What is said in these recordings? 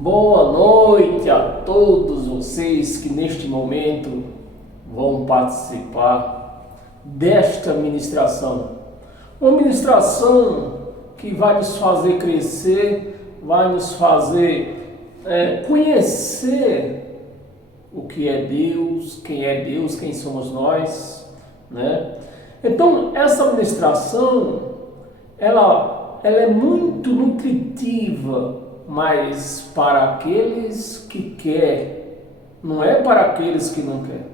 Boa noite a todos vocês que neste momento vão participar desta ministração. Uma ministração que vai nos fazer crescer, vai nos fazer conhecer o que é Deus, quem somos nós, né? Então, essa ministração, ela é muito nutritiva, mas para aqueles que querem, não é para aqueles que não querem.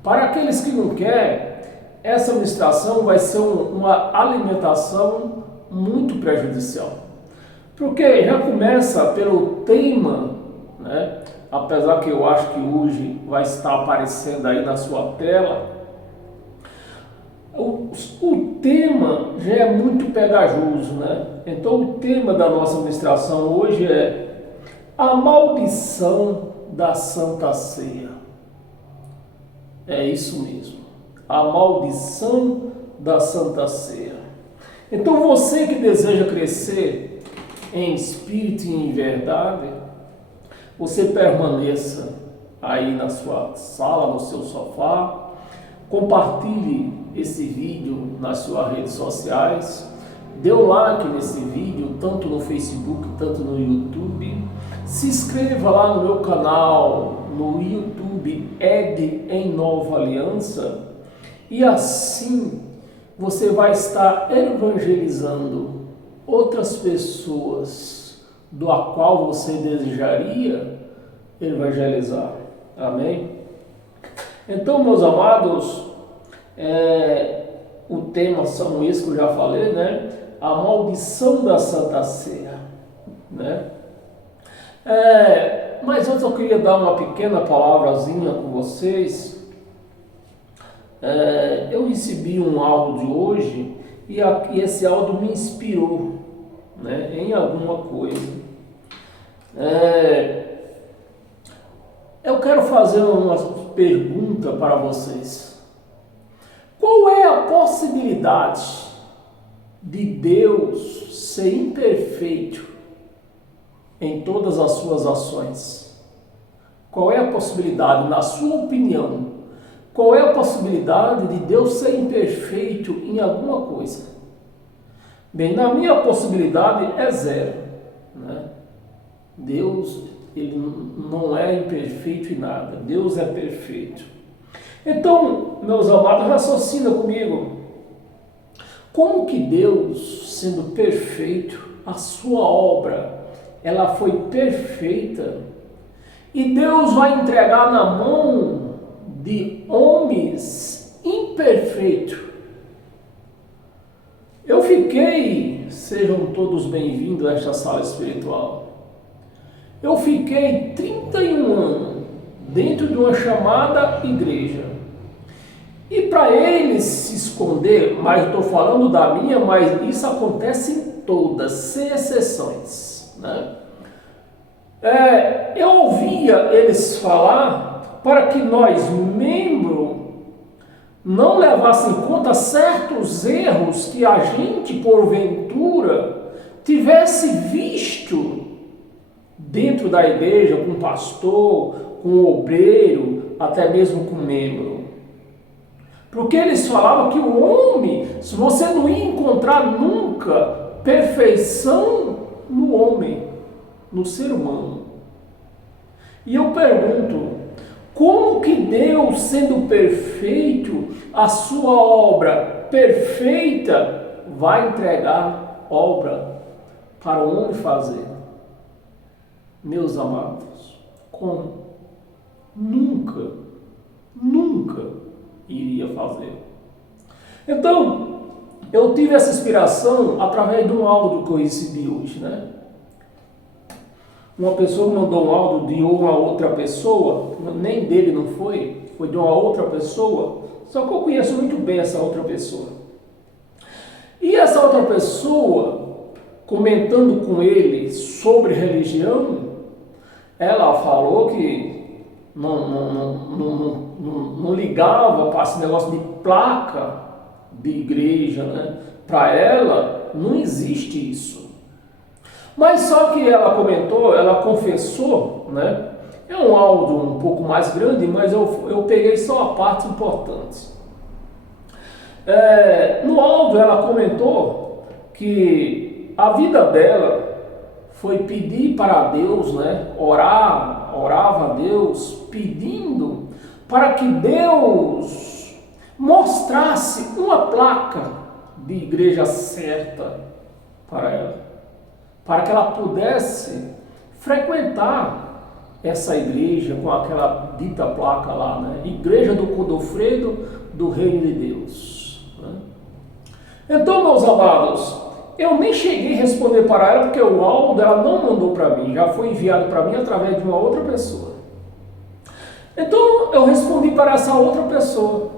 Para aqueles que não querem, essa ministração vai ser uma alimentação muito prejudicial. Porque já começa pelo tema, né? Apesar que eu acho que hoje vai estar aparecendo aí na sua tela. O tema já é muito pegajoso, né? Então o tema da nossa ministração hoje é a maldição da Santa Ceia. É isso mesmo, a maldição da Santa Ceia. Então você que deseja crescer em espírito e em verdade, você permaneça aí na sua sala, no seu sofá, compartilhe esse vídeo nas suas redes sociais, dê um like nesse vídeo, tanto no Facebook, tanto no YouTube, se inscreva lá no meu canal, no YouTube Ed em Nova Aliança, e assim você vai estar evangelizando outras pessoas do qual você desejaria evangelizar. Amém? Então, meus amados, o tema são esses que eu já falei, né? A maldição da Santa Ceia, né? Mas antes eu queria dar uma pequena palavrazinha com vocês. Eu recebi um áudio hoje e esse áudio me inspirou, né, em alguma coisa. Eu quero fazer uma pergunta para vocês. Qual é a possibilidade de Deus ser imperfeito em todas as suas ações? Qual é a possibilidade, na sua opinião, qual é a possibilidade de Deus ser imperfeito em alguma coisa? Bem, na minha possibilidade é zero, né? Deus, ele não é imperfeito em nada, Deus é perfeito. Então, meus amados, raciocina comigo. Como que Deus, sendo perfeito, a sua obra, ela foi perfeita, e Deus vai entregar na mão de homens imperfeitos? Eu fiquei, sejam todos bem-vindos a esta sala espiritual, eu fiquei 31 anos dentro de uma chamada igreja. E para eles se esconder, mas estou falando da minha, mas isso acontece em todas, sem exceções, né? Eu ouvia eles falar para que nós, membros, não levassem em conta certos erros que a gente, porventura, tivesse visto dentro da igreja, com o pastor, com o obreiro, até mesmo com o membro. Porque eles falavam que o homem, se você não ia encontrar nunca perfeição no homem, no ser humano. E eu pergunto, como que Deus, sendo perfeito, a sua obra perfeita, vai entregar obra para o homem fazer? Meus amados, como? Nunca iria fazer. Então, eu tive essa inspiração através de um áudio que eu recebi hoje, né? Uma pessoa mandou um áudio de uma outra pessoa, nem dele não foi de uma outra pessoa, só que eu conheço muito bem essa outra pessoa. E essa outra pessoa, comentando com ele sobre religião, ela falou que não ligava para esse negócio de placa de igreja, né? Para ela, não existe isso. Mas só que ela comentou, ela confessou, né? É um áudio um pouco mais grande, mas eu peguei só a parte importante. No áudio ela comentou que a vida dela foi pedir para Deus, né? Orava a Deus pedindo para que Deus mostrasse uma placa de igreja certa para ela, para que ela pudesse frequentar essa igreja com aquela dita placa lá, né? Igreja do Godofredo do Reino de Deus, né? Então, meus amados, eu nem cheguei a responder para ela, porque o áudio dela não mandou para mim, já foi enviado para mim através de uma outra pessoa. Então, eu respondi para essa outra pessoa.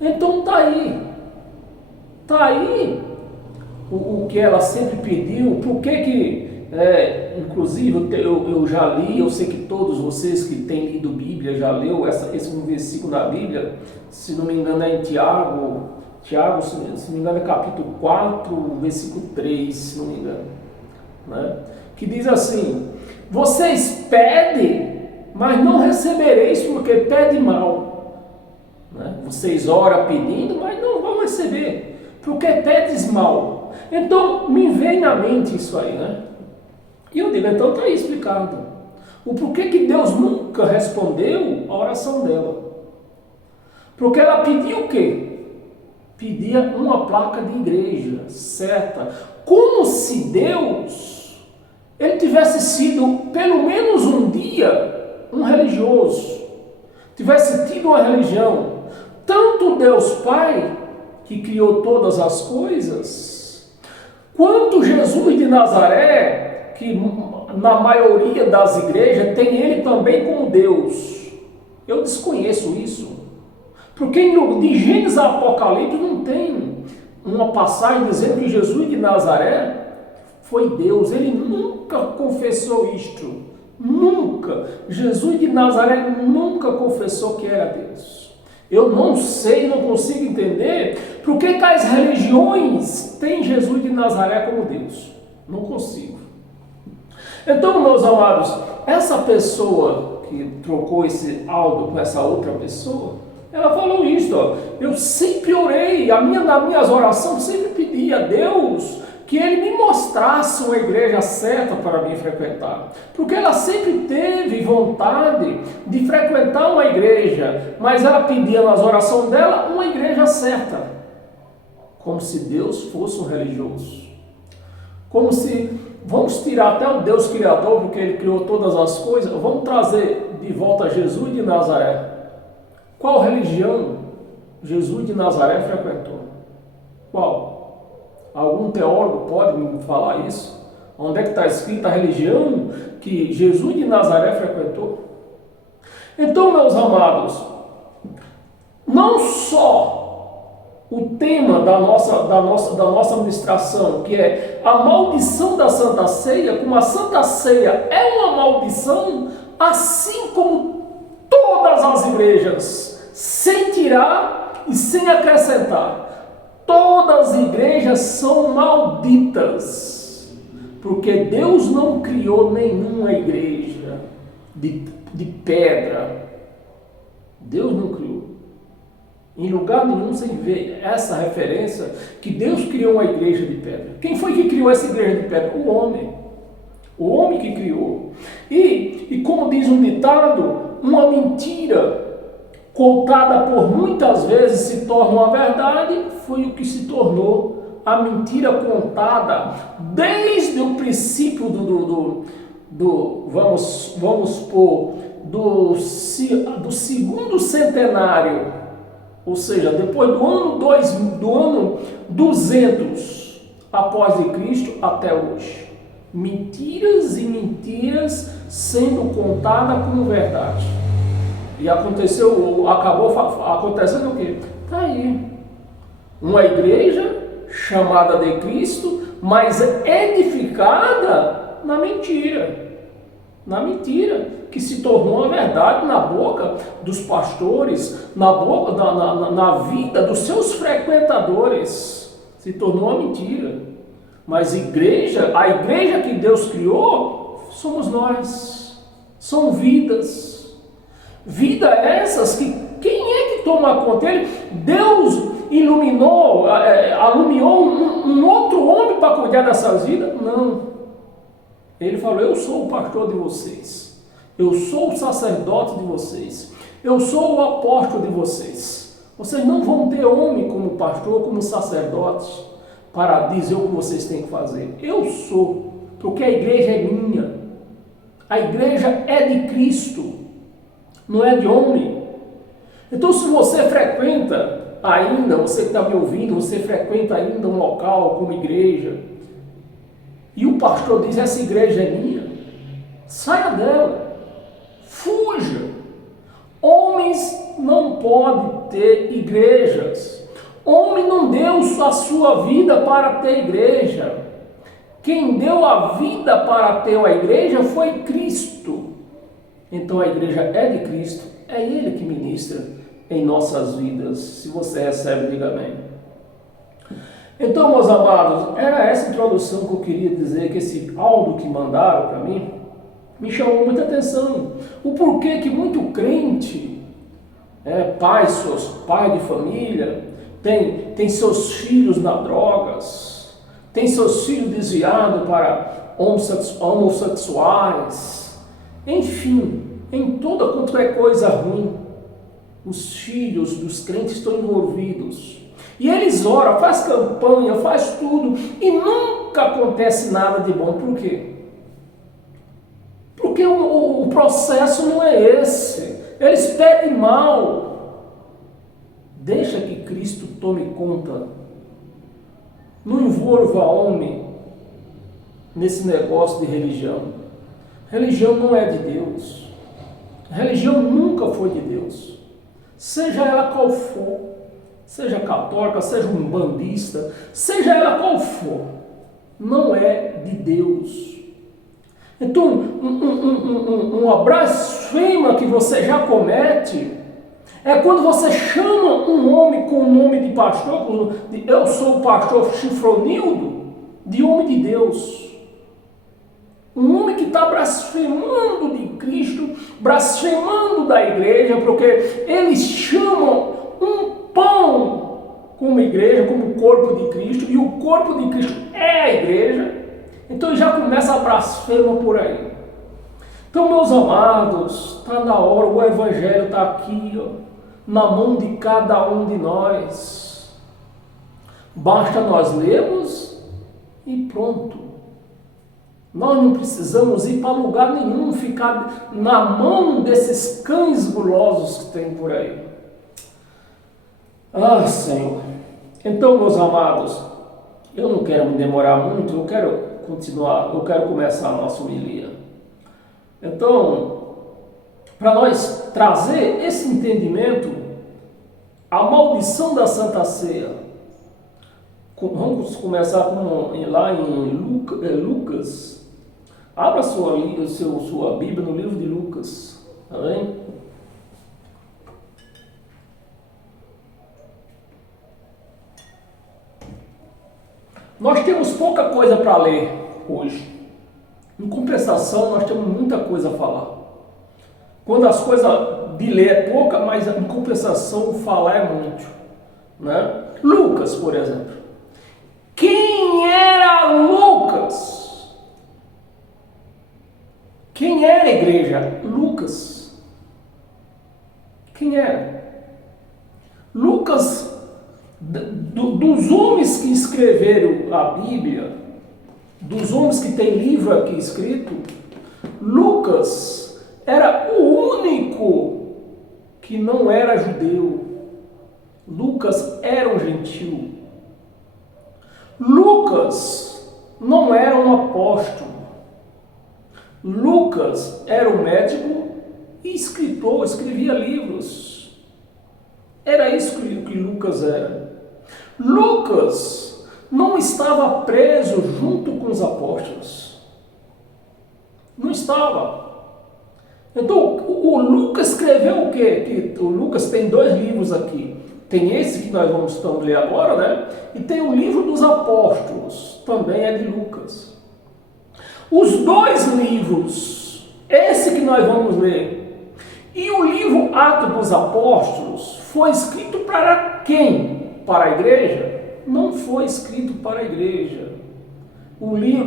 Então, tá aí o que ela sempre pediu. Por que inclusive eu já li, eu sei que todos vocês que têm lido Bíblia já leu esse um versículo na Bíblia, se não me engano é em Tiago, se não me engano é capítulo 4, versículo 3, se não me engano, né? Que diz assim: vocês pedem, mas não recebereis, porque pedem mal, né? Vocês oram pedindo, mas não vão receber, porque pedes mal. Então me vem na mente isso aí, né? E eu digo, então está aí explicado o porquê que Deus nunca respondeu a oração dela. Porque ela pediu o quê? Pedia uma placa de igreja certa, como se Deus ele tivesse sido pelo menos um dia um religioso, tivesse tido uma religião. Tanto Deus Pai, que criou todas as coisas, quanto Jesus de Nazaré, que na maioria das igrejas tem ele também como Deus. Eu desconheço isso. Porque de Gênesis a Apocalipse não tem uma passagem dizendo que Jesus de Nazaré foi Deus. Ele nunca confessou isto. Nunca. Jesus de Nazaré nunca confessou que era Deus. Eu não sei, não consigo entender por que as religiões têm Jesus de Nazaré como Deus. Não consigo. Então, meus amados, essa pessoa que trocou esse áudio com essa outra pessoa, ela falou isso, ó. Eu sempre orei, nas minhas orações sempre pedi a Deus que Ele me mostrasse uma igreja certa para mim frequentar. Porque ela sempre teve vontade de frequentar uma igreja, mas ela pedia nas orações dela uma igreja certa. Como se Deus fosse um religioso. Como se, vamos tirar até o Deus Criador, porque Ele criou todas as coisas, vamos trazer de volta Jesus de Nazaré. Qual religião Jesus de Nazaré frequentou? Qual? Algum teólogo pode me falar isso? Onde é que está escrita a religião que Jesus de Nazaré frequentou? Então, meus amados, não só o tema da nossa ministração, que é a maldição da Santa Ceia, como a Santa Ceia é uma maldição, assim como todas as igrejas, sem tirar e sem acrescentar. Todas as igrejas são malditas, porque Deus não criou nenhuma igreja de pedra. Deus não criou. Em lugar nenhum você vê essa referência que Deus criou uma igreja de pedra. Quem foi que criou essa igreja de pedra? O homem. O homem que criou. E como diz um ditado, uma mentira contada por muitas vezes se torna uma verdade, foi o que se tornou a mentira contada desde o princípio do segundo centenário, ou seja, depois do ano 200 após de Cristo até hoje. Mentiras e mentiras sendo contadas como verdade. E acabou acontecendo o quê? Está aí. Uma igreja chamada de Cristo, mas edificada na mentira. Na mentira, que se tornou uma verdade na boca dos pastores, na vida dos seus frequentadores. Se tornou uma mentira. Mas igreja, a igreja que Deus criou, somos nós. São vidas. Vida essas que quem é que toma conta? Deus iluminou, alumiou um outro homem para cuidar dessas vidas? Não. Ele falou, eu sou o pastor de vocês. Eu sou o sacerdote de vocês. Eu sou o apóstolo de vocês. Vocês não vão ter homem como pastor, como sacerdote, para dizer o que vocês têm que fazer. Eu sou, porque a igreja é minha. A igreja é de Cristo, não é de homem. Então, se você frequenta ainda, você que está me ouvindo, você frequenta ainda um local como igreja, e o pastor diz, essa igreja é minha, saia dela, fuja. Homens não podem ter igrejas. Homem não deu a sua vida para ter igreja. Quem deu a vida para ter a igreja foi Cristo. Então a igreja é de Cristo, é Ele que ministra em nossas vidas. Se você recebe, diga amém. Então, meus amados, era essa introdução que eu queria dizer, que esse áudio que mandaram para mim, me chamou muita atenção. O porquê que muito crente, pais de família, tem seus filhos nas drogas, tem seus filhos desviados para homossexuais, enfim, em toda quanto é coisa ruim, os filhos dos crentes estão envolvidos. E eles oram, faz campanha, faz tudo, e nunca acontece nada de bom. Por quê? Porque o processo não é esse. Eles pedem mal. Deixa que Cristo tome conta. Não envolva homem nesse negócio de religião. Religião não é de Deus. Religião nunca foi de Deus. Seja ela qual for. Seja católica, seja umbandista, seja ela qual for. Não é de Deus. Então, uma blasfema que você já comete é quando você chama um homem com o nome de pastor, eu sou o pastor Chifronildo, de homem de Deus. Um homem que está blasfemando de Cristo, blasfemando da igreja, porque eles chamam um pão como igreja, como corpo de Cristo, e o corpo de Cristo é a igreja. Então já começa a blasfema por aí. Então, meus amados, está na hora, o evangelho está aqui, na mão de cada um de nós. Basta nós lermos e pronto. Nós não precisamos ir para lugar nenhum, ficar na mão desses cães gulosos que tem por aí. Ah, Senhor. Então, meus amados, eu não quero me demorar muito, eu quero continuar, eu quero começar a nossa homilia. Então, para nós trazer esse entendimento, a maldição da Santa Ceia, vamos começar lá em Lucas. Abra sua Bíblia no livro de Lucas, tá bem? Nós temos pouca coisa para ler hoje. Em compensação, nós temos muita coisa a falar. Quando as coisas de ler é pouca, mas em compensação falar é muito, né? Lucas, por exemplo. Quem era Lucas? Quem era a igreja? Lucas. Quem era? Lucas, dos homens que escreveram a Bíblia, dos homens que tem livro aqui escrito, Lucas era o único que não era judeu. Lucas era um gentil. Lucas não era um apóstolo. Lucas era um médico e escritor, escrevia livros. Era isso que Lucas era. Lucas não estava preso junto com os apóstolos. Não estava. Então, o Lucas escreveu o quê? O Lucas tem 2 livros aqui. Tem esse que nós estamos ler agora, né? E tem o livro dos apóstolos, também é de Lucas. Os dois livros, esse que nós vamos ler, e o livro Atos dos Apóstolos, foi escrito para quem? Para a igreja? Não foi escrito para a igreja.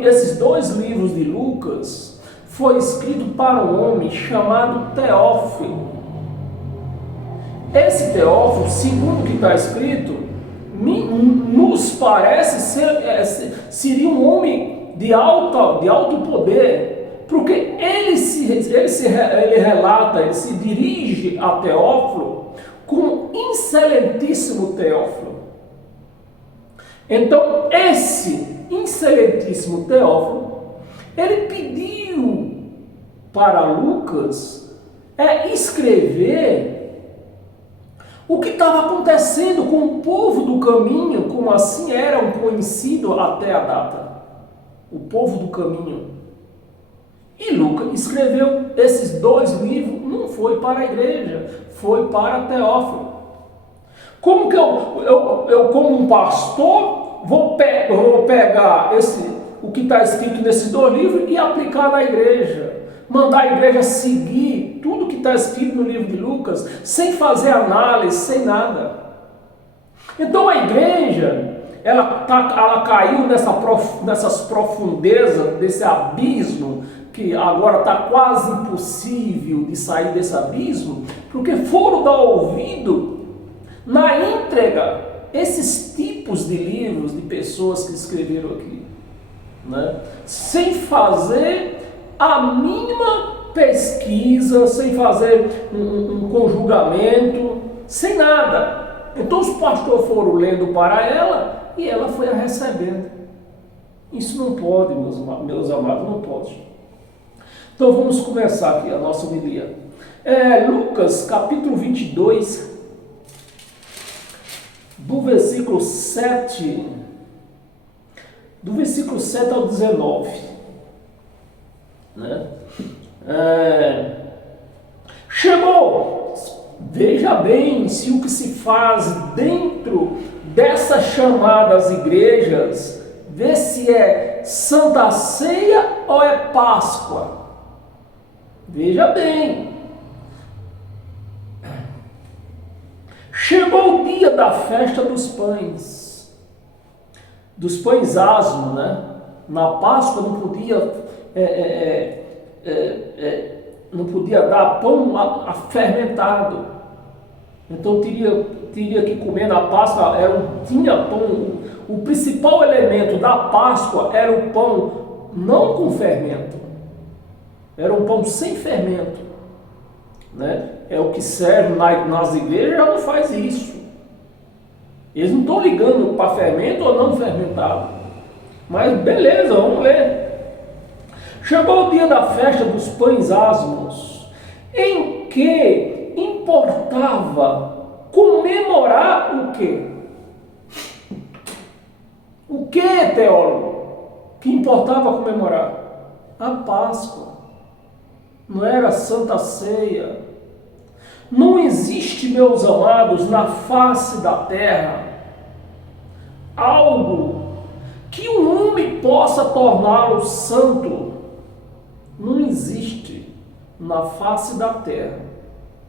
Esses dois livros de Lucas foi escrito para um homem chamado Teófilo. Esse Teófilo, segundo o que está escrito, nos parece seria um homem de alto poder, porque ele relata, ele se dirige a Teófilo como excelentíssimo Teófilo. Então, esse excelentíssimo Teófilo, ele pediu para Lucas escrever o que estava acontecendo com o povo do caminho, como assim eram conhecidos até a data. O povo do caminho. E Lucas escreveu esses dois livros, não foi para a igreja, foi para Teófilo. Como que eu como um pastor, vou pegar o que está escrito nesses dois livros e aplicar na igreja? Mandar a igreja seguir tudo que está escrito no livro de Lucas, sem fazer análise, sem nada. Então a igreja, ela caiu nessas profundezas, desse abismo, que agora está quase impossível de sair desse abismo, porque foram dar ouvido na íntegra esses tipos de livros de pessoas que escreveram aqui, né? Sem fazer a mínima pesquisa, sem fazer um conjugamento, sem nada. Então os pastores foram lendo para ela e ela foi a recebendo. Isso não pode, meus amados, não pode. Então vamos começar aqui a nossa homilia. Lucas capítulo 22, do versículo 7 ao 19. Né? Chegou, veja bem se o que se faz dentro dessas chamadas igrejas, vê se é Santa Ceia ou é Páscoa. Veja bem. Chegou o dia da festa dos pães asmos, né? Na Páscoa não podia dar pão fermentado. Então teria que comer na Páscoa, tinha pão. O principal elemento da Páscoa era o pão não com fermento. Era um pão sem fermento, né? É o que serve nas igrejas, já não faz isso. Eles não estão ligando para fermento ou não fermentado. Mas beleza, vamos ler. Chegou o dia da festa dos pães asmos, em que importava comemorar o quê? O que, teólogo? Que importava comemorar? A Páscoa. Não era a Santa Ceia. Não existe, meus amados, na face da terra algo que um homem possa torná-lo santo. Não existe na face da terra,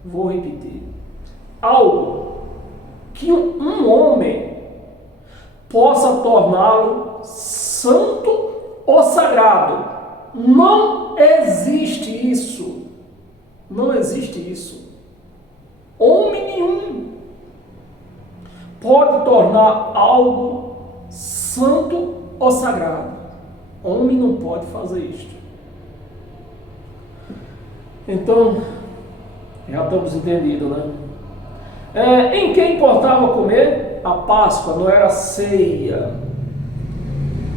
vou repetir, algo que um homem possa torná-lo santo ou sagrado. Não existe isso. Não existe isso. Homem nenhum pode tornar algo santo ou sagrado. Homem não pode fazer isto. Então, já estamos entendidos, né? Em que importava comer? A Páscoa, não era ceia.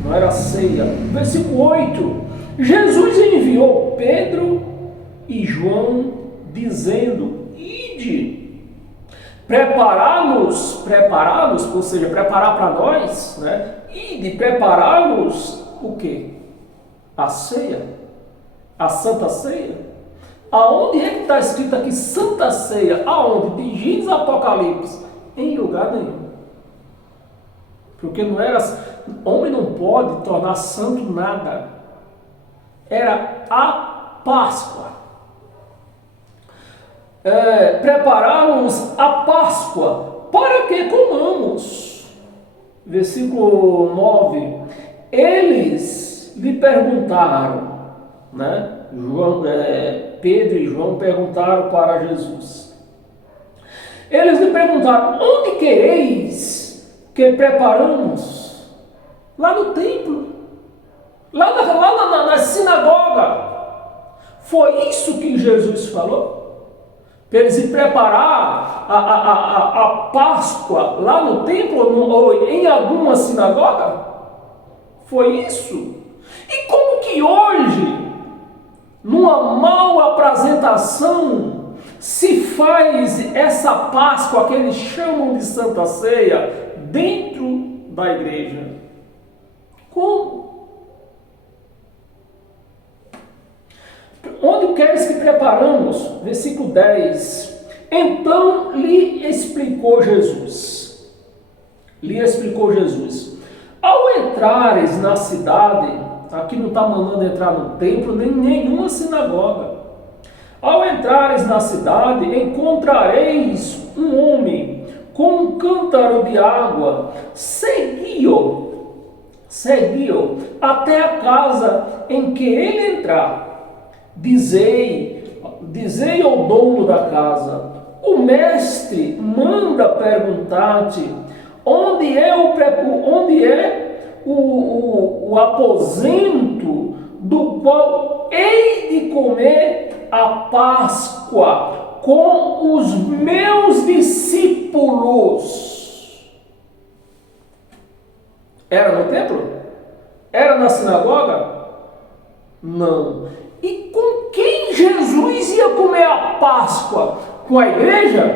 Não era ceia. Versículo 8. Jesus enviou Pedro e João, dizendo: ide, preparar-nos, ou seja, preparar para nós, né? Ide, preparar-nos o quê? A ceia, a Santa Ceia. Aonde é que está escrito aqui Santa Ceia? Aonde? De Gênesis Apocalipse. Em lugar nenhum. Porque não era, homem não pode tornar santo nada. Era a Páscoa. Preparamos a Páscoa para que comamos. Versículo 9. Eles lhe perguntaram, né? Pedro e João perguntaram para Jesus. Eles lhe perguntaram: onde quereis que preparamos? Lá no templo, lá na sinagoga. Foi isso que Jesus falou? Para eles se preparar a Páscoa lá no templo ou em alguma sinagoga? Foi isso? E como que hoje, numa mal apresentação, se faz essa Páscoa que eles chamam de Santa Ceia dentro da igreja? Como? Onde queres que preparamos? Versículo 10. Então lhe explicou Jesus. Ao entrares na cidade, aqui não está mandando entrar no templo, nem nenhuma sinagoga. Ao entrares na cidade, encontrareis um homem com um cântaro de água. Segui-o até a casa em que ele entrar. Dizei ao dono da casa: o mestre manda perguntar-te onde é o aposento do qual hei de comer a Páscoa com os meus discípulos. Era no templo? Era na sinagoga? Não. E com quem Jesus ia comer a Páscoa? Com a igreja?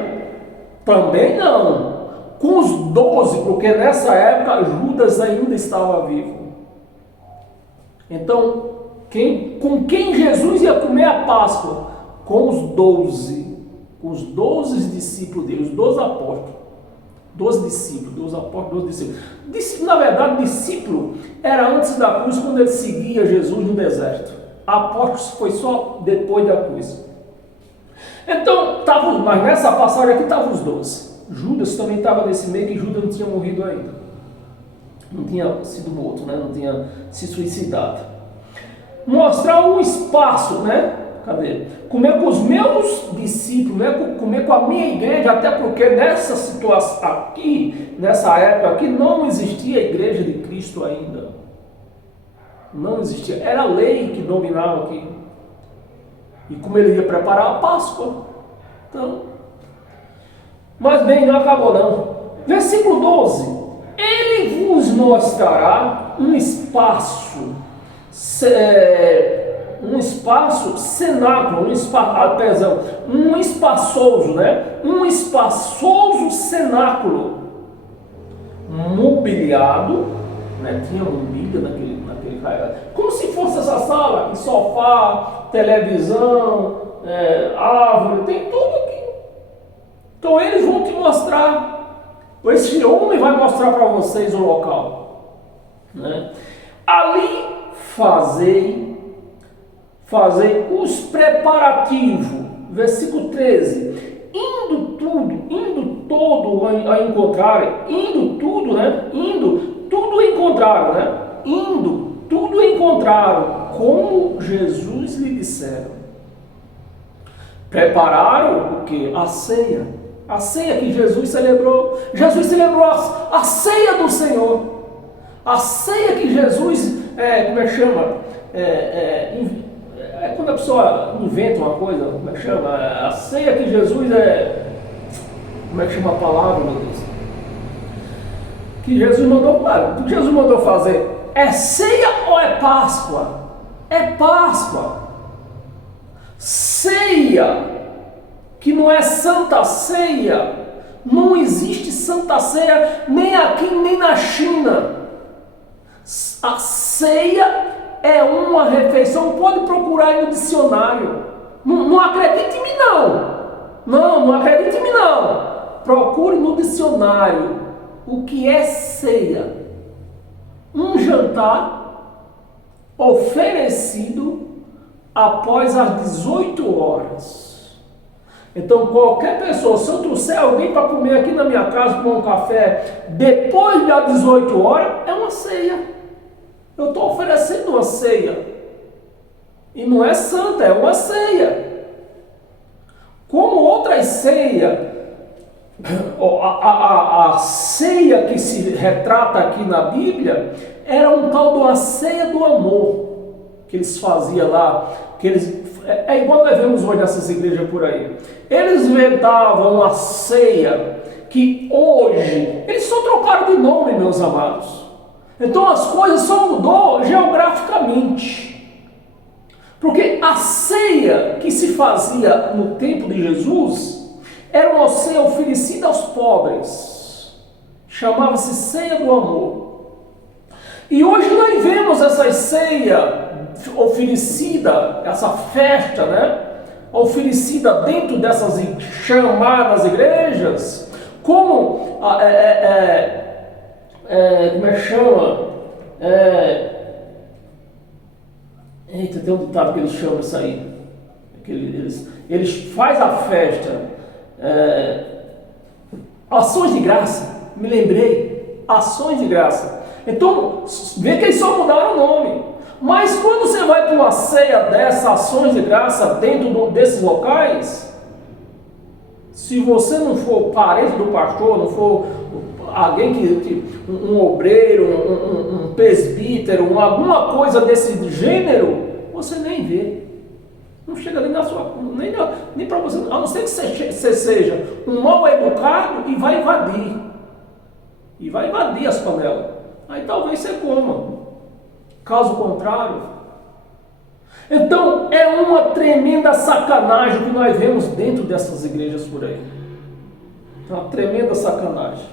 Também não. Com os 12, porque nessa época Judas ainda estava vivo. Então, com quem Jesus ia comer a Páscoa? Com os 12. Com os 12 discípulos dele, os 12 apóstolos. 12 discípulos, 12 apóstolos, 12 discípulos. Na verdade, discípulo era antes da cruz, quando ele seguia Jesus no deserto. Apóstolos foi só depois da cruz. Então, mas nessa passagem aqui estavam os 12. Judas também estava nesse meio, que Judas não tinha morrido ainda. Não tinha sido morto, né? Não tinha se suicidado. Mostrar um espaço, né? Cadê? Comer com os meus discípulos, né? Comer com a minha igreja, até porque nessa situação aqui, nessa época aqui, não existia a igreja de Cristo ainda. Não existia, era a lei que dominava aqui. E como ele ia preparar a Páscoa. Então, mas bem, não acabou não. Versículo 12. Ele vos mostrará um espaço cenáculo, um espaçoso, né? Um espaçoso cenáculo mobiliado, né? Tinha mobília naquele como se fosse essa sala, sofá, televisão, árvore, tem tudo aqui. Então eles vão te mostrar, esse homem vai mostrar para vocês o local, né? Ali fazei os preparativos, versículo 13, indo tudo a encontrarem, tudo encontraram, como Jesus lhe disseram. Prepararam o que? A ceia que Jesus celebrou. Jesus celebrou a ceia do Senhor. A ceia que Jesus, como é que chama? Quando a pessoa inventa uma coisa, como é que chama? A ceia que Jesus como é que chama a palavra, meu Deus? Que Jesus mandou fazer. É ceia ou é Páscoa? É Páscoa. Ceia, que não é Santa Ceia. Não existe Santa Ceia nem aqui nem na China. A ceia é uma refeição. Pode procurar aí no dicionário. Não acredite em mim não. Não acredite em mim não. procure no dicionário o que é ceia. Um jantar oferecido após as 18 horas. Então, qualquer pessoa, se eu trouxer alguém para comer aqui na minha casa, tomar um café, depois das 18 horas, é uma ceia. Eu estou oferecendo uma ceia. E não é santa, é uma ceia. Como outras ceias, a ceia que se retrata aqui na Bíblia era um tal de uma ceia do amor que eles faziam lá, que eles, é igual nós vemos hoje nessas igrejas por aí. Eles inventavam uma ceia que hoje, eles só trocaram de nome, meus amados. Então as coisas só mudou geograficamente. Porque a ceia que se fazia no tempo de Jesus era uma ceia oferecida aos pobres. Chamava-se ceia do amor. E hoje nós vemos essa ceia oferecida, essa festa, né? Oferecida dentro dessas chamadas igrejas, como como é que chama? Eita, tem um ditado que eles chamam isso aí. Eles fazem a festa. Ações de graça. Me lembrei. Ações de graça. Então, vê que eles só mudaram o nome. Mas quando você vai para uma ceia dessas ações de graça dentro desses locais, se você não for parente do pastor, não for alguém um obreiro, um presbítero, alguma coisa desse gênero, você nem vê. Não chega nem na sua, nem para você, a não ser que você seja um mal educado e vai invadir. E vai invadir as panelas. Aí talvez você coma. Caso contrário. Então é uma tremenda sacanagem que nós vemos dentro dessas igrejas por aí. Uma tremenda sacanagem.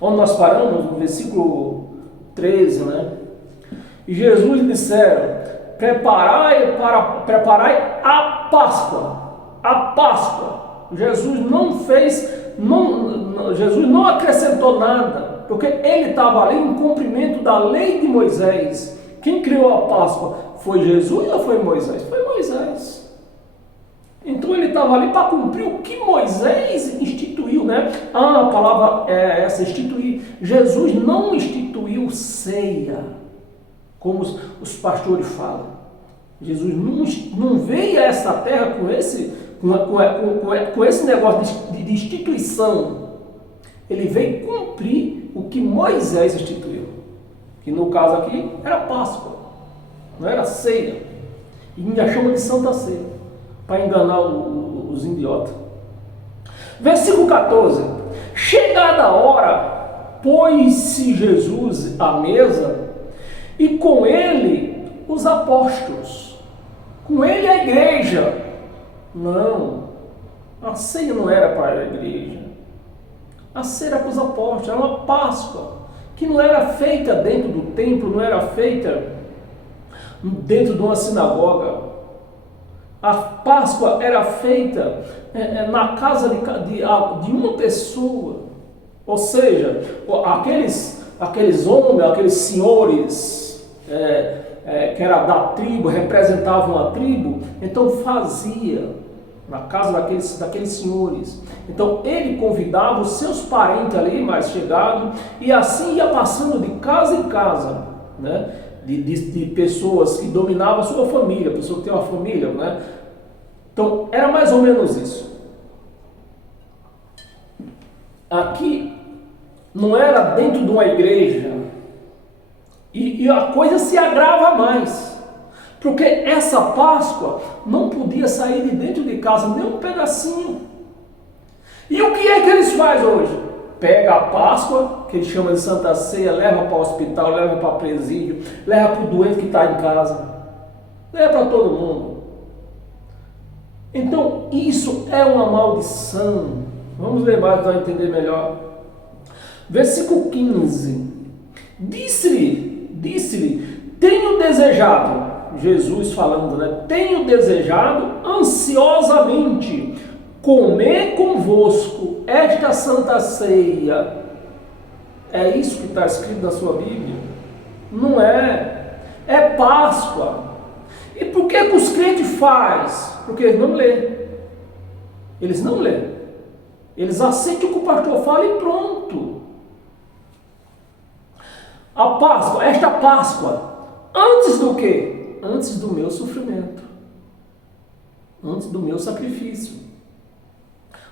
Onde nós paramos, no versículo 13, né? E Jesus lhe disseram: preparai a Páscoa. A Páscoa. Jesus não acrescentou nada, porque ele estava ali em cumprimento da lei de Moisés. Quem criou a Páscoa? Foi Jesus ou foi Moisés? Foi Moisés. Então ele estava ali para cumprir o que Moisés instituiu, né? A palavra é essa, instituir. Jesus não instituiu ceia, como os pastores falam. Jesus não veio a essa terra com esse negócio de instituição. Ele veio cumprir o que Moisés instituiu, que no caso aqui era Páscoa, não era ceia. E ainda chama de Santa Ceia, para enganar os idiotas. Versículo 14. Chegada a hora, pôs-se Jesus à mesa, e com ele os apóstolos, com ele a igreja. Não, a ceia não era para a igreja. A ceia era para os apóstolos, era uma Páscoa, que não era feita dentro do templo, não era feita dentro de uma sinagoga. A Páscoa era feita na casa de uma pessoa. Ou seja, aqueles homens, aqueles senhores que era da tribo, representavam a tribo, então fazia na casa daqueles senhores. Então ele convidava os seus parentes ali mais chegados, e assim ia passando de casa em casa, né? De pessoas que dominavam a sua família, pessoa que tem uma família, né? Então era mais ou menos isso. Aqui não era dentro de uma igreja, e a coisa se agrava mais. Porque essa Páscoa não podia sair de dentro de casa nem um pedacinho. E o que é que eles fazem hoje? Pega a Páscoa, que eles chamam de Santa Ceia, leva para o hospital, leva para o presídio, leva para o doente que está em casa, leva para todo mundo. Então isso é uma maldição. Vamos lembrar para entender melhor. Versículo 15. Disse-lhe, tenho desejado, Jesus falando, né? Tenho desejado ansiosamente comer convosco esta santa ceia. É isso que está escrito na sua Bíblia? Não é. É Páscoa. E por que os crentes fazem? Porque eles não lêem. Eles não lêem. Eles aceitam o que o pastor fala e pronto. A Páscoa, esta Páscoa, antes do quê? Antes do meu sofrimento. Antes do meu sacrifício.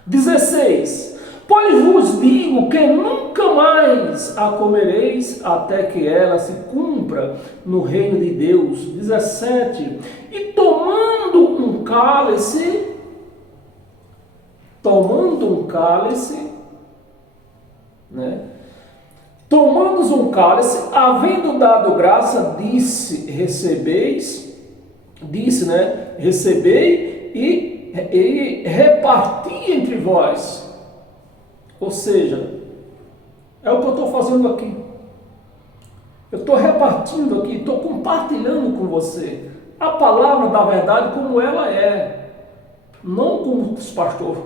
16. Pois vos digo que nunca mais a comereis até que ela se cumpra no reino de Deus. 17. E tomando um cálice, né? Tomando um cálice, havendo dado graça, recebei e reparti entre vós. Ou seja, é o que eu estou fazendo aqui. Eu estou repartindo aqui, estou compartilhando com você a palavra da verdade como ela é, não como os pastores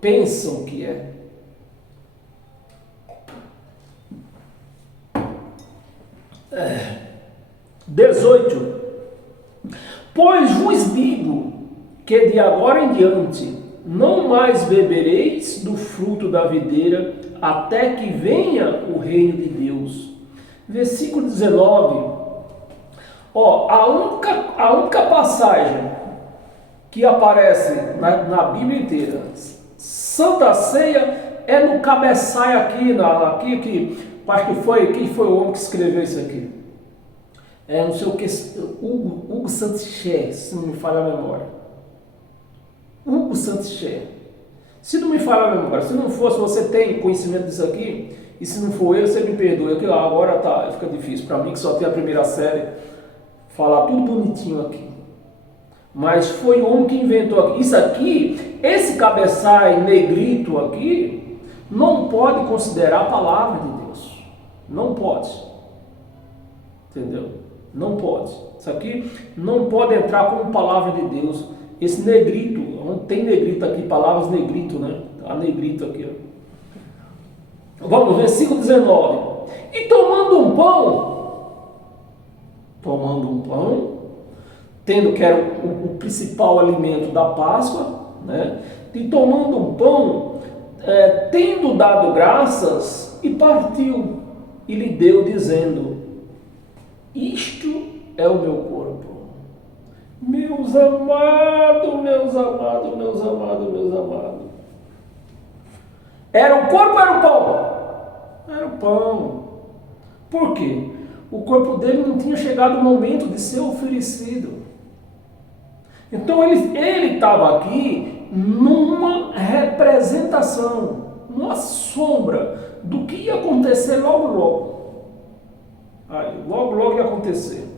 pensam que é. É. 18. Pois vos digo que de agora em diante não mais bebereis do fruto da videira até que venha o reino de Deus. Versículo 19. A única passagem que aparece na Bíblia inteira, Santa Ceia, é no cabeçalho aqui, acho que foi, quem foi o homem que escreveu isso aqui? Não sei o que, Hugo Saint-Cher, se não me falha a memória. Hugo Saint-Cher. Se não me falha a memória, se não for, se você tem conhecimento disso aqui, e se não for eu, você me perdoe, que agora fica difícil, para mim que só tem a primeira série, falar tudo bonitinho aqui. Mas foi o homem que inventou aqui. Isso aqui, esse cabeçalho negrito aqui, não pode considerar a palavra de Deus. Não pode. Entendeu? Não pode. Isso aqui não pode entrar como palavra de Deus. Esse negrito, onde tem negrito aqui, palavras negrito, né? A negrito aqui, ó. Vamos, versículo 19. E tomando um pão, tendo que era o principal alimento da Páscoa, né? E tomando um pão, tendo dado graças, e partiu, e lhe deu, dizendo: isto é o meu corpo. Meus amados. Era o corpo ou era o pão? Era o pão. Por quê? O corpo dele não tinha chegado o momento de ser oferecido. Então ele estava aqui numa representação, numa sombra do que ia acontecer logo. Logo ia acontecer.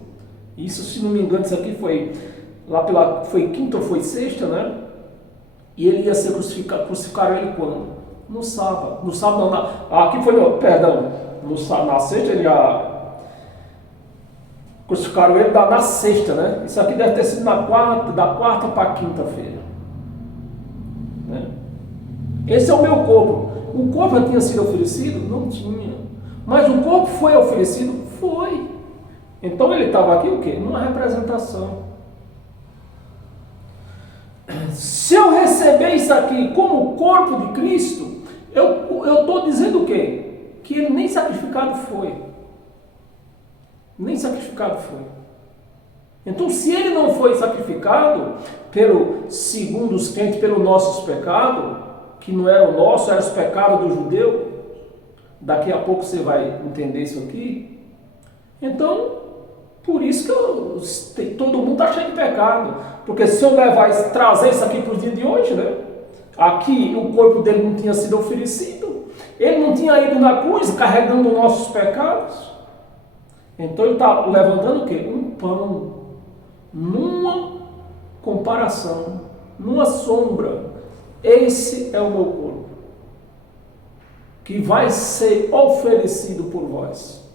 Isso, se não me engano, isso aqui foi foi quinta ou foi sexta, né? E ele ia ser crucificado. Crucificaram ele quando? No sábado. No sábado não, aqui foi, na sexta ele já crucificaram ele na sexta, né? Isso aqui deve ter sido da quarta para quinta-feira. Né? Esse é o meu corpo. O corpo já tinha sido oferecido? Não tinha. Mas o corpo foi oferecido? Foi. Então ele estava aqui o quê? Numa representação. Se eu receber isso aqui como o corpo de Cristo, eu estou dizendo o quê? Que ele nem sacrificado foi. Nem sacrificado foi. Então, se ele não foi sacrificado, segundo os crentes, pelos nossos pecados, que não era o nosso, era os pecados do judeu, daqui a pouco você vai entender isso aqui. Então, por isso que todo mundo está cheio de pecado. Porque se eu trazer isso aqui para os dias de hoje, né? Aqui o corpo dele não tinha sido oferecido. Ele não tinha ido na cruz carregando os nossos pecados. Então ele está levantando o quê? Um pão. Numa comparação, numa sombra. Esse é o meu corpo, que vai ser oferecido por vós.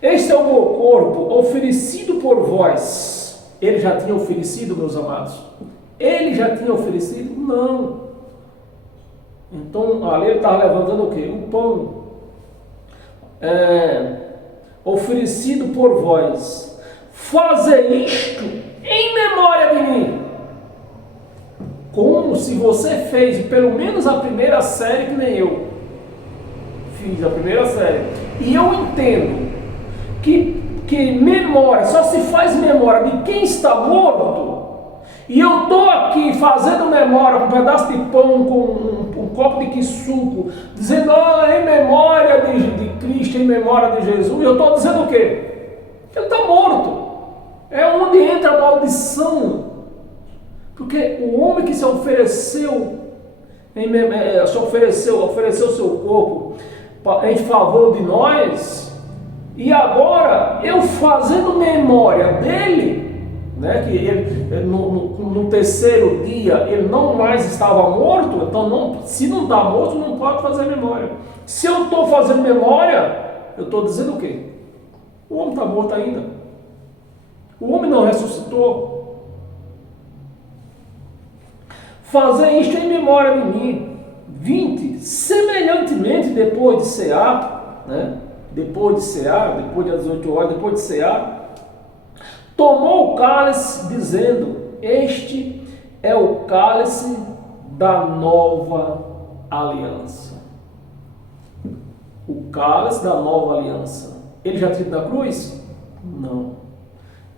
Este é o meu corpo oferecido por vós. Ele já tinha oferecido, meus amados? Ele já tinha oferecido? Não. Então, ali ele estava levantando o quê? O pão oferecido por vós. Fazer isto em memória de mim. Como se você fez pelo menos a primeira série, que nem eu fiz a primeira série. E eu entendo que memória, só se faz memória de quem está morto. E eu estou aqui fazendo memória com um pedaço de pão, com um copo de suco, dizendo, em memória de Cristo, em memória de Jesus. E eu estou dizendo o quê? Que ele está morto. É onde entra a maldição. Porque o homem que se ofereceu, ofereceu seu corpo em favor de nós, e agora eu fazendo memória dele, né, que ele no terceiro dia ele não mais estava morto, então se não está morto não pode fazer memória. Se eu estou fazendo memória, eu estou dizendo o quê? O homem está morto ainda. O homem não ressuscitou. Fazer isto em memória de mim. 20. Semelhantemente, depois de cear, né? Depois das 18 horas, depois de cear, tomou o cálice, dizendo, este é o cálice da nova aliança. O cálice da nova aliança. Ele já tinha ido na cruz? Não.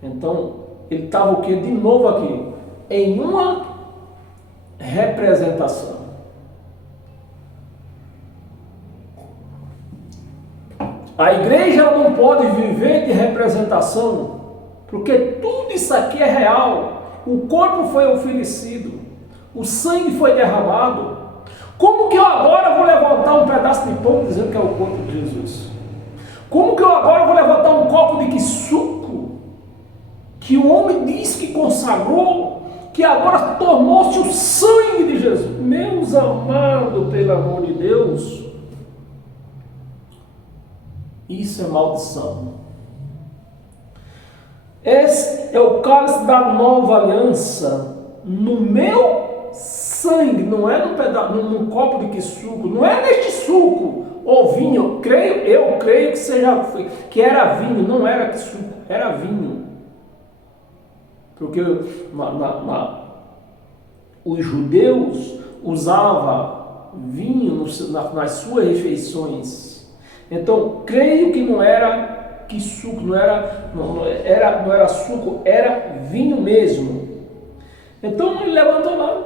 Então, ele estava o que? De novo aqui, em uma representação. A igreja não pode viver de representação, porque tudo isso aqui é real. O corpo foi oferecido, o sangue foi derramado. Como que eu agora vou levantar um pedaço de pão dizendo que é o corpo de Jesus? Como que eu agora vou levantar um copo de suco que o homem diz que consagrou, que agora tornou-se o sangue de Jesus? Meus amados, pelo amor de Deus, isso é maldição. Esse é o cálice da nova aliança no meu sangue, não é num copo de suco, não é neste suco ou vinho. Eu creio que era vinho, não era suco, era vinho. Porque os judeus usavam vinho nas suas refeições. Então, creio que não era suco, não era suco, era vinho mesmo. Então ele levantou lá,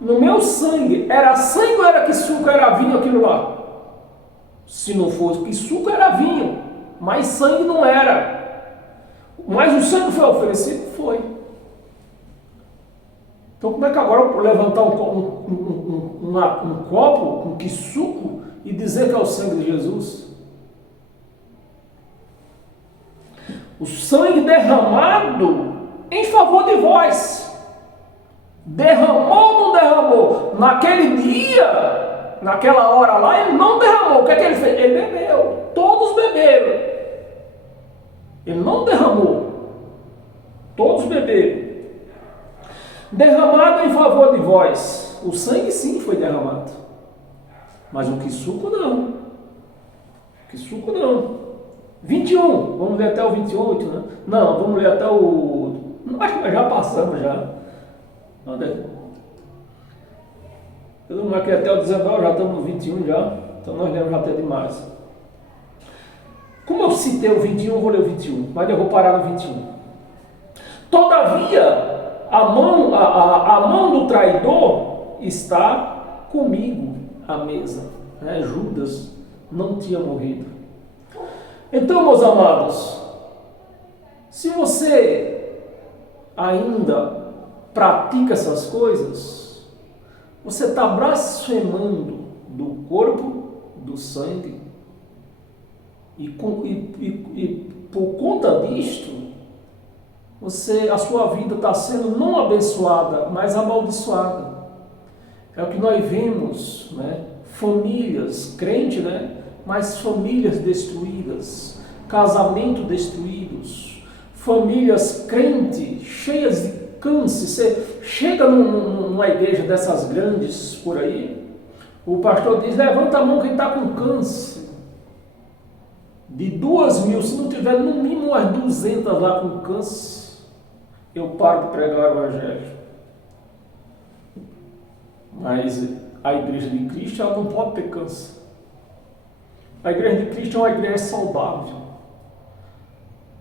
no meu sangue, era sangue ou era suco, era vinho aquilo lá? Se não fosse suco, era vinho, mas sangue não era. Mas o sangue foi oferecido? Foi. Então como é que agora eu vou levantar um copo com suco e dizer que é o sangue de Jesus? O sangue derramado em favor de vós. Derramou ou não derramou? Naquele dia, naquela hora lá, ele não derramou. O que é que ele fez? Ele bebeu. Todos beberam. Ele não derramou. Todos beberam. Derramado em favor de vós. O sangue sim foi derramado. Mas o suco não. O suco não. 21, vamos ler até o 28, né? Não, vamos ler até o... Acho que já passamos já. Eu marquei até o 19, já estamos no 21 já. Então nós lemos até demais. Como eu citei o 21, eu vou ler o 21, mas eu vou parar no 21. Todavia, a mão do traidor está comigo à mesa. Né? Judas não tinha morrido. Então, meus amados, se você ainda pratica essas coisas, você está blasfemando do corpo, do sangue, e por conta disto, a sua vida está sendo não abençoada, mas amaldiçoada. É o que nós vemos, né? Famílias, crente, né? Mas famílias destruídas, casamento destruídos, famílias crentes cheias de câncer. Você chega numa igreja dessas grandes por aí, O pastor diz, levanta a mão quem está com câncer. De 2.000, se não tiver no mínimo umas 200 lá com câncer, eu paro de pregar o evangelho. Mas a igreja de Cristo, ela não pode ter câncer. A igreja de Cristo é uma igreja saudável.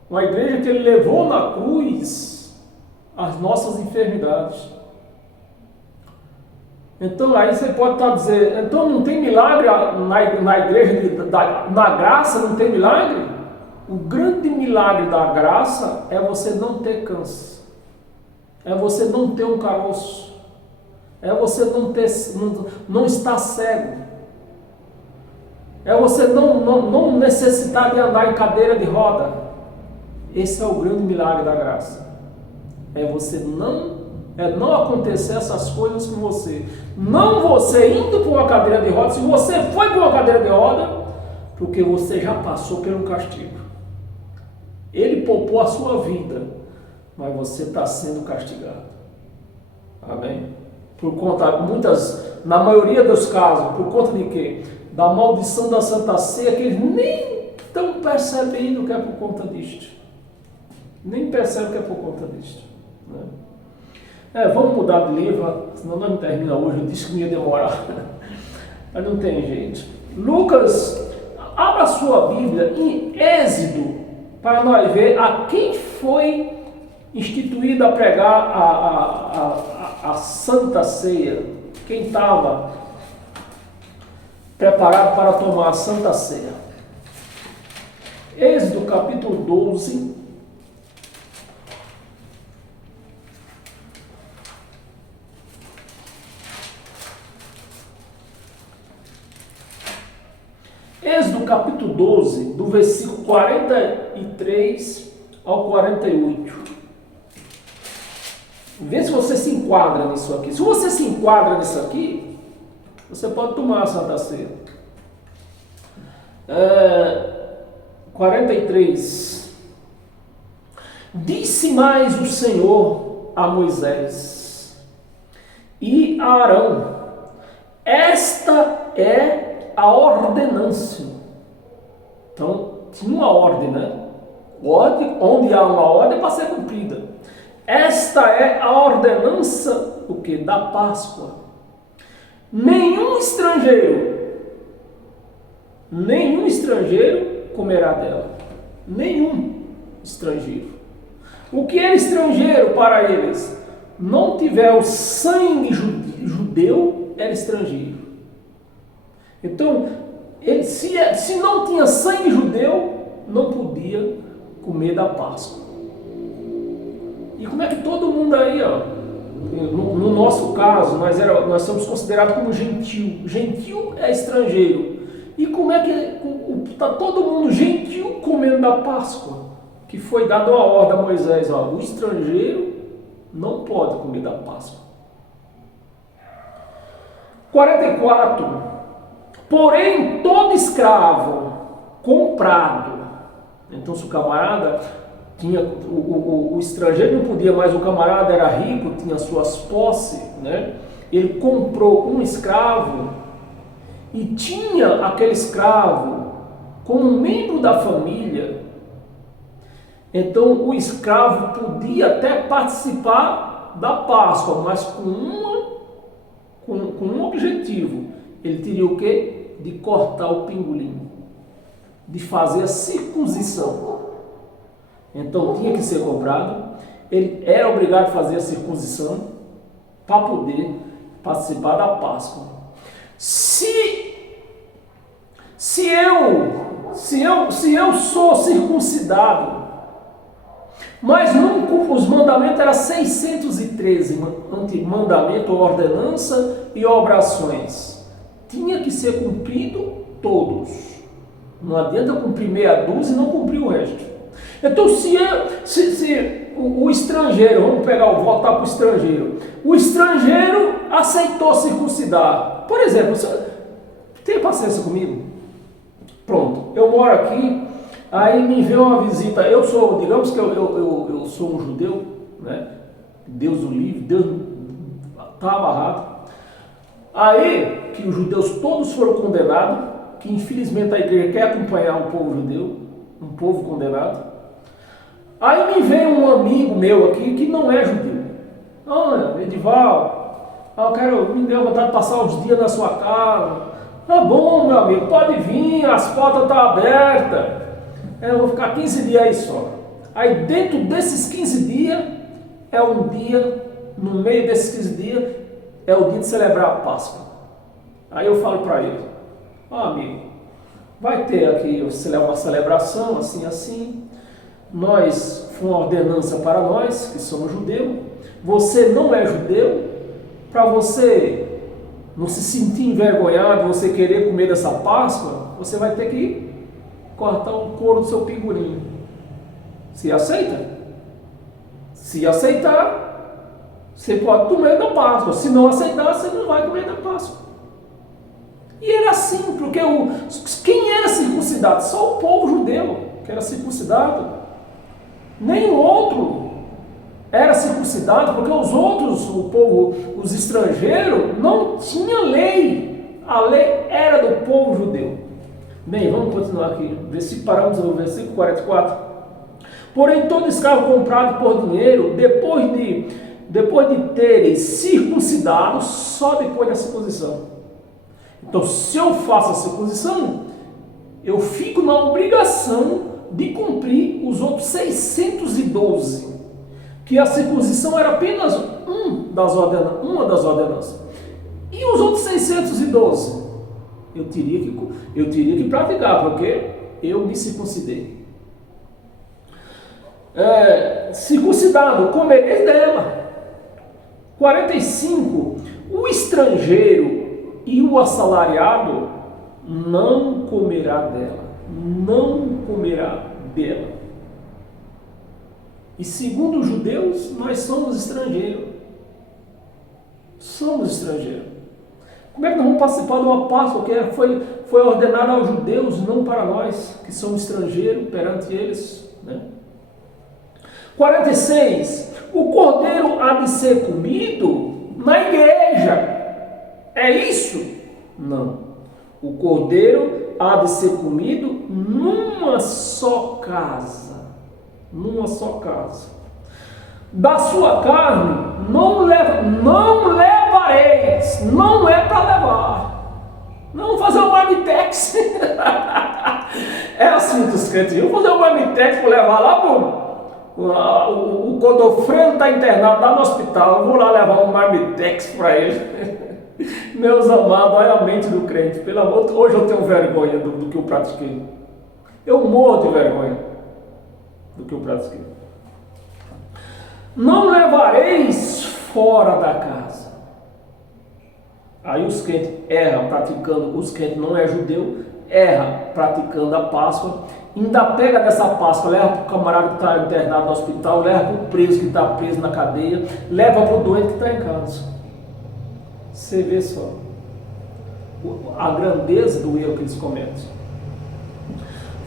Uma igreja que ele levou na cruz as nossas enfermidades. Então aí você pode estar dizendo, então não tem milagre na igreja, na graça não tem milagre? O grande milagre da graça é você não ter câncer. É você não ter um caroço. É você não estar cego. É você não necessitar de andar em cadeira de roda. Esse é o grande milagre da graça. É você não acontecer essas coisas com você. Não você indo para uma cadeira de roda. Se você foi para uma cadeira de roda, porque você já passou por um castigo. Ele poupou a sua vida, mas você está sendo castigado. Amém? Por conta, na maioria dos casos, por conta de quê? Da maldição da Santa Ceia, que eles nem estão percebendo que é por conta disto. Nem percebem que é por conta disto. Né? Vamos mudar de livro, senão nós não terminamos hoje. Eu disse que não ia demorar. Mas não tem jeito. Lucas, abra sua Bíblia em Êxodo, para nós ver a quem foi instituído a pregar a Santa Ceia. Quem estava preparado para tomar a Santa Ceia. Êxodo capítulo 12. Êxodo capítulo 12, do versículo 43 ao 48. Vê se você se enquadra nisso aqui. Se você se enquadra nisso aqui, você pode tomar a Santa Ceia. 43. Disse mais o Senhor a Moisés e a Arão: esta é a ordenância. Então, tinha uma ordem, né? Onde há uma ordem é para ser cumprida. Esta é a ordenança do que? Da Páscoa. Nenhum estrangeiro comerá dela. Nenhum estrangeiro. O que é estrangeiro para eles? Não tiver o sangue judeu, era estrangeiro. Então, se não tinha sangue judeu, não podia comer da Páscoa. E como é que todo mundo aí, no nosso caso, nós somos considerados como gentil. Gentil é estrangeiro. E como é que está todo mundo gentil comendo da Páscoa? Que foi dado a ordem a Moisés, o estrangeiro não pode comer da Páscoa. 44. Porém, todo escravo comprado. Então, se o camarada tinha, o estrangeiro não podia, mas o camarada era rico, tinha suas posses, né? Ele comprou um escravo e tinha aquele escravo como membro da família. Então, o escravo podia até participar da Páscoa, mas com um objetivo. Ele teria o quê? De cortar o pingolim, de fazer a circuncisão. Então tinha que ser comprado, ele era obrigado a fazer a circuncisão para poder participar da Páscoa. Se eu sou circuncidado, mas não cumpro os mandamentos, era 613 mandamento, ordenança e obrações. Tinha que ser cumprido todos. Não adianta cumprir meia dúzia e não cumprir o resto. Então, se o estrangeiro, vamos voltar para o estrangeiro. O estrangeiro aceitou circuncidar. Por exemplo, tenha paciência comigo. Pronto, eu moro aqui, aí me vem uma visita. Digamos que eu sou um judeu, né? Deus o livre, Deus está amarrado. Aí que os judeus todos foram condenados, que infelizmente a igreja quer acompanhar o povo judeu, um povo condenado. Aí me vem um amigo meu aqui que não é judeu. Ah, Edival, me deu vontade de passar uns dias na sua casa. Tá bom, meu amigo, pode vir, as portas estão abertas. Eu vou ficar 15 dias aí só. Aí dentro desses 15 dias, é um dia, no meio desses 15 dias, é o dia de celebrar a Páscoa. Aí eu falo para ele, amigo, vai ter aqui uma celebração, assim. Foi uma ordenança para nós, que somos judeus. Você não é judeu, para você não se sentir envergonhado, você querer comer dessa Páscoa, você vai ter que cortar o couro do seu pingurinho. Se aceita? Se aceitar, você pode comer da Páscoa. Se não aceitar, você não vai comer da Páscoa. E era assim, porque quem era circuncidado? Só o povo judeu que era circuncidado. Nenhum outro era circuncidado, porque os outros, o povo, os estrangeiros, não tinha lei. A lei era do povo judeu. Bem, vamos continuar aqui. Paramos no versículo 44. Porém, todo escravo comprado por dinheiro, depois de terem circuncidado, só depois da circuncisão. Então, se eu faço a circuncisão, eu fico na obrigação de cumprir os outros 612, que a circuncisão era apenas uma das ordenanças. E os outros 612? Eu teria que praticar, porque eu me circuncidei. Circuncidado, comereis dela. 45. O estrangeiro e o assalariado não comerá dela. Não comerá dela. E segundo os judeus, nós somos estrangeiros. Somos estrangeiros. Como é que nós vamos participar de uma Páscoa que foi ordenada aos judeus, não para nós, que somos estrangeiros perante eles, né? 46. O cordeiro há de ser comido na igreja. É isso? Não. O cordeiro há de ser comido numa só casa. Numa só casa. Da sua carne não levareis. Não é para levar. Não fazer um marmitex. É assim dos crentes. Eu vou fazer um marmitex para levar lá para o Godofredo está internado lá no hospital. Eu vou lá levar um marmitex para ele. Meus amados, olha a mente do crente. Pelo amor, hoje eu tenho vergonha do que eu pratiquei. Eu morro de vergonha do que eu pratiquei. Não levareis fora da casa. Aí os crentes erram praticando, os crentes não é judeu, erra praticando a Páscoa, ainda pega dessa Páscoa, leva para o camarada que está internado no hospital, leva para o preso que está preso na cadeia, leva para o doente que está em casa. Você vê só a grandeza do erro que eles cometem.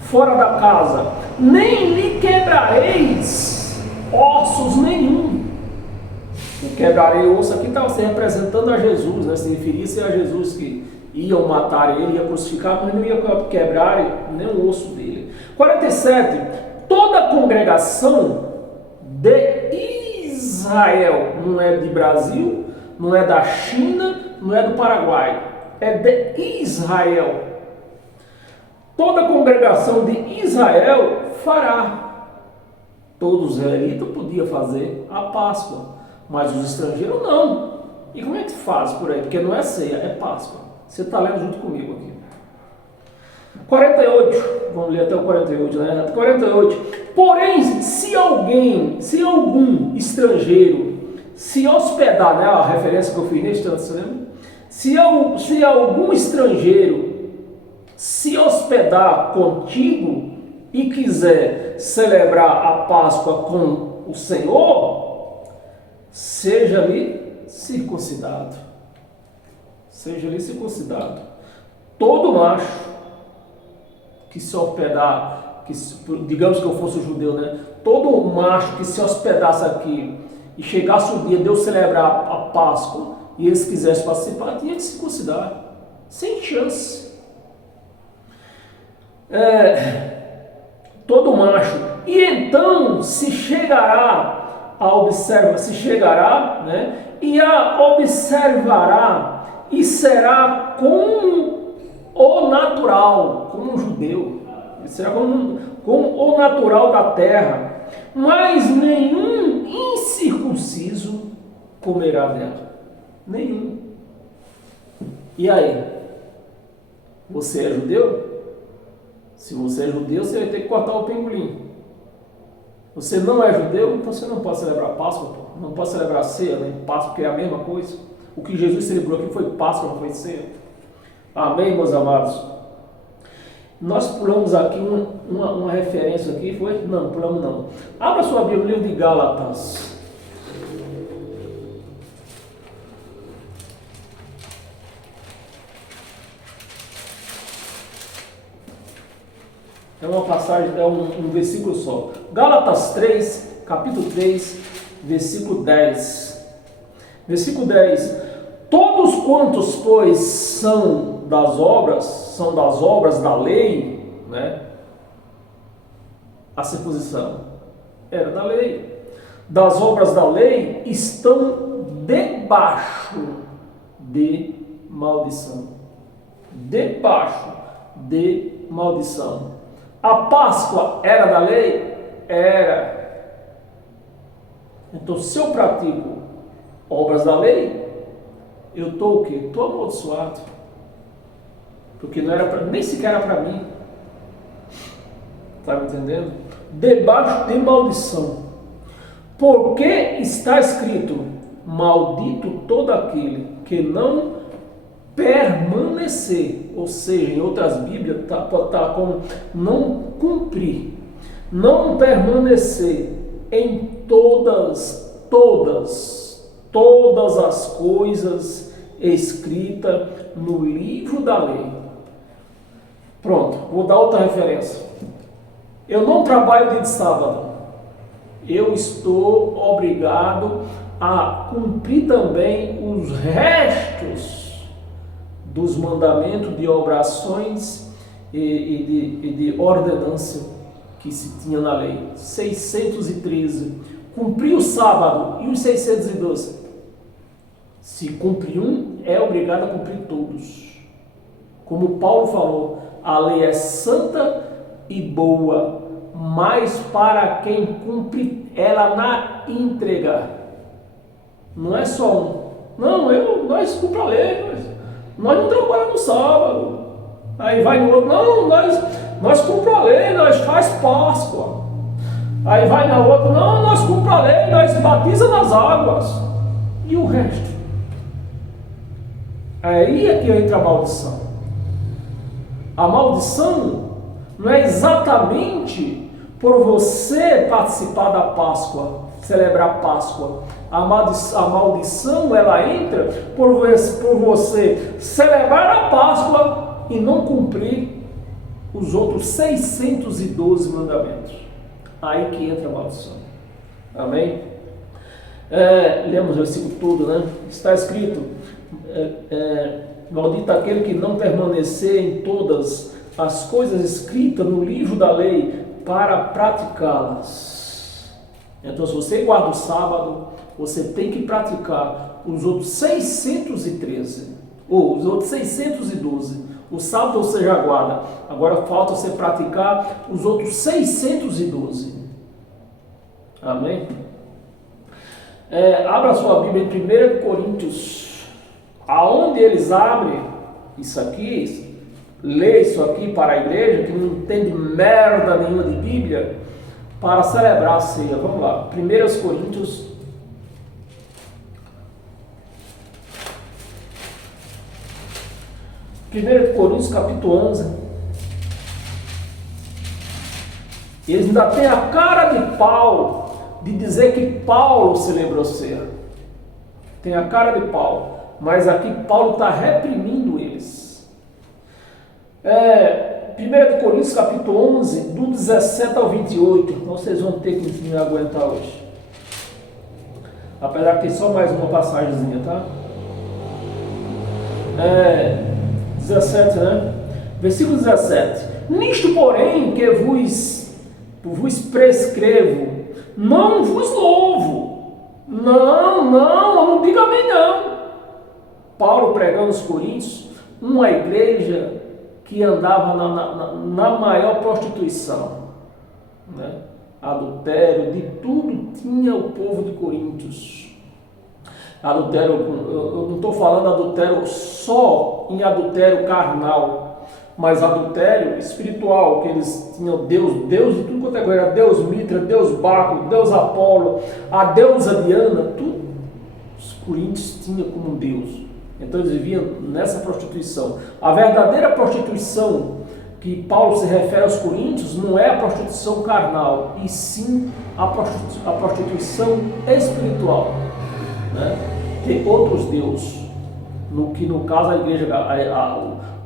Fora da casa, nem lhe quebrareis ossos nenhum. O quebrarei osso aqui está se representando a Jesus, né? Se referisse a Jesus que iam matar ele, ia crucificar, mas não ia quebrar nem o osso dele. 47. Toda a congregação de Israel, não é de Brasil, não é da China, não é do Paraguai, é de Israel. Toda a congregação de Israel fará. Todos os israelitas podiam fazer a Páscoa, mas os estrangeiros não. E como é que faz por aí? Porque não é ceia, é Páscoa. Você está lendo junto comigo aqui. 48, vamos ler até o 48, né? 48. Porém, se algum estrangeiro se hospedar, né? A referência que eu fiz neste instante, você lembra? Se algum estrangeiro se hospedar contigo e quiser celebrar a Páscoa com o Senhor, seja-lhe circuncidado. Seja-lhe circuncidado. Todo macho que se hospedar, digamos que eu fosse judeu, né? Todo macho que se hospedasse aqui e chegasse o dia de eu celebrar a Páscoa e eles quisessem participar, tinha que se circuncidar. Sem chance. Todo macho. E então se chegará e a observará, e será como o natural, como um judeu, será como o natural da terra, mas nenhum incircunciso comerá dela. Nenhum. E aí? Você é judeu? Se você é judeu, você vai ter que cortar o pingolim. Você não é judeu, então você não pode celebrar Páscoa, não pode celebrar ceia, nem Páscoa, porque é a mesma coisa. O que Jesus celebrou aqui foi Páscoa, não foi ceia. Amém, meus amados? Nós pulamos aqui uma referência aqui, foi? Não, pulamos não. Abra sua Bíblia, o livro de Gálatas. É uma passagem, é um versículo só. Gálatas 3, capítulo 3, versículo 10. Versículo 10. Todos quantos, pois, são das obras da lei, né? A circuncisão era da lei. Das obras da lei estão debaixo de maldição. Debaixo de maldição. A Páscoa era da lei? Era. Então, se eu pratico obras da lei, eu estou o quê? Estou amaldiçoado. Porque não era nem sequer era para mim. Está me entendendo? Debaixo de maldição. Porque está escrito: maldito todo aquele que não permanecer, ou seja, em outras Bíblias está como não cumprir, não permanecer em todas as coisas escritas no livro da lei. Pronto, vou dar outra referência. Eu não trabalho dia de sábado, eu estou obrigado a cumprir também os restos dos mandamentos de orações e de ordenância que se tinha na lei. 613. Cumprir o sábado e os 612. Se cumprir um, é obrigado a cumprir todos. Como Paulo falou, a lei é santa e boa, mas para quem cumpre ela na íntegra. Não é só um. Não, nós cumprimos a lei, nós não trabalhamos no sábado. Aí vai no outro, não, nós cumprimos a lei, nós faz Páscoa. Aí vai na outra, não, nós cumprimos a lei, nós batiza nas águas. E o resto? Aí é que entra a maldição. A maldição não é exatamente por você participar da Páscoa, celebrar Páscoa. A maldição ela entra por você celebrar a Páscoa e não cumprir os outros 612 mandamentos. Aí que entra a maldição. Amém? Lemos o versículo todo, né? Está escrito: maldito aquele que não permanecer em todas as coisas escritas no livro da lei para praticá-las. Então, se você guarda o sábado, você tem que praticar os outros 613, ou os outros 612. O sábado você já guarda, agora falta você praticar os outros 612. Amém? Abra sua Bíblia em 1 Coríntios, aonde eles abrem isso aqui, lê isso aqui para a igreja, que não entende merda nenhuma de Bíblia, para celebrar a ceia. Vamos lá, 1 Coríntios 1 Coríntios capítulo 11. Eles ainda têm a cara de pau de dizer que Paulo celebrou ceia. Tem a cara de pau, mas aqui Paulo está reprimindo eles. 1 Coríntios capítulo 11, do 17 ao 28. Então vocês vão ter que me aguentar hoje. Apesar que tem só mais uma passagemzinha, tá? 17, né? Versículo 17. Nisto, porém, que vos prescrevo, não vos louvo. Não diga amém, não. Paulo pregando aos Coríntios, uma igreja que andava na maior prostituição, né? Adultério, de tudo tinha o povo de Coríntios. Adultério, eu não estou falando adultério só em adultério carnal, mas adultério espiritual, que eles tinham Deus de tudo quanto é coisa, era Deus Mitra, Deus Baco, Deus Apolo, a deusa Diana, tudo os coríntios tinham como Deus. Então eles viviam nessa prostituição. A verdadeira prostituição que Paulo se refere aos coríntios não é a prostituição carnal, e sim a prostituição espiritual, né? Tem outros deuses, no caso a igreja,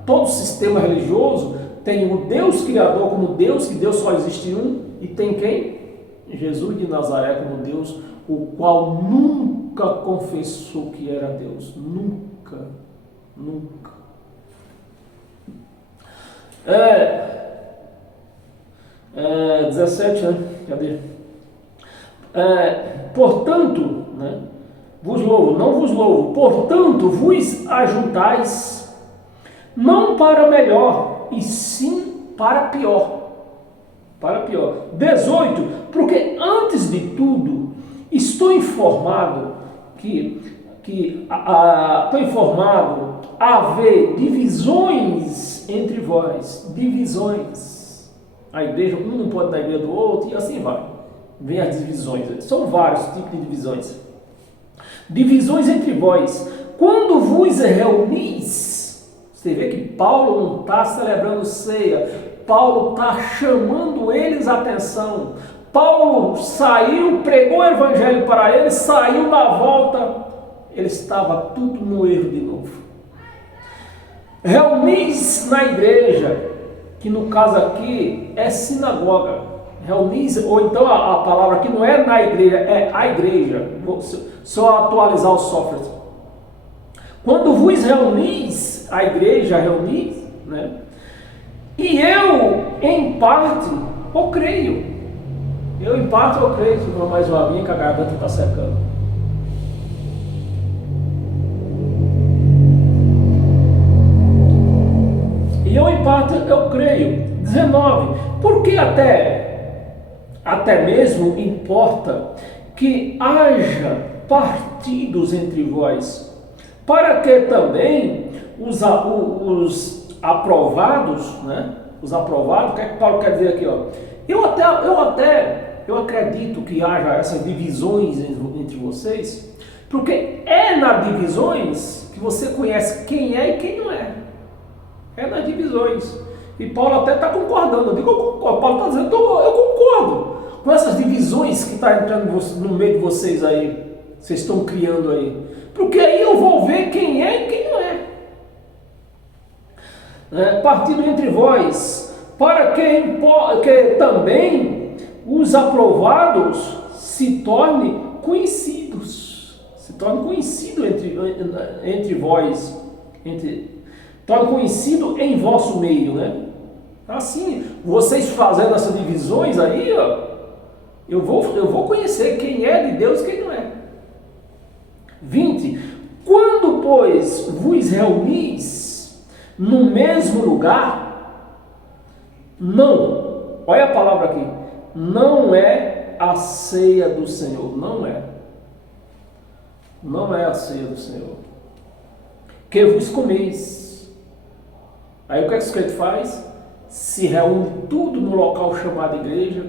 todo sistema religioso tem o Deus Criador como Deus, que Deus só existe um, e tem quem? Jesus de Nazaré como Deus, o qual nunca confessou que era Deus, nunca. 17, né? Cadê? Portanto, né? Não vos louvo, portanto vos ajudais, não para melhor, e sim para pior. 18, porque antes de tudo estou informado haver divisões entre vós, divisões. A igreja, um não pode dar igreja do outro, e assim vai. Vem as divisões, são vários tipos de divisões. Divisões entre vós. Quando vos reunis, você vê que Paulo não está celebrando ceia, Paulo está chamando eles a atenção. Paulo saiu, pregou o evangelho para eles, saiu na volta, ele estava tudo no erro de novo. Reunis na igreja, que no caso aqui é sinagoga. Reunis, ou então a palavra aqui não é na igreja, é a igreja. Vou só atualizar o software. Quando vos reunis, a igreja reunis, né? E eu, em parte, eu creio. Vou mais uma vinha que a garganta está secando. E eu, em parte, eu creio. 19. Porque até mesmo importa que haja partidos entre vós, para que também os aprovados, né? Os aprovados, o que é que Paulo quer dizer aqui? Ó? Eu acredito que haja essas divisões entre vocês, porque é nas divisões que você conhece quem é e quem não é. É nas divisões. E Paulo até está concordando. Eu concordo. Paulo está dizendo, eu concordo com essas divisões que estão entrando no meio de vocês aí. Vocês estão criando aí. Porque aí eu vou ver quem é e quem não é. Partido entre vós, para que também os aprovados se tornem conhecidos. Se tornem conhecidos entre vós. Torne conhecido em vosso meio, né? Assim, vocês fazendo essas divisões aí, ó, eu vou conhecer quem é de Deus e quem não é. 20. Quando, pois, vos reunis no mesmo lugar, olha a palavra aqui, não é a ceia do Senhor, não é a ceia do Senhor, que vos comeis. Aí o que é que o sujeito faz? Se reúne tudo no local chamado igreja.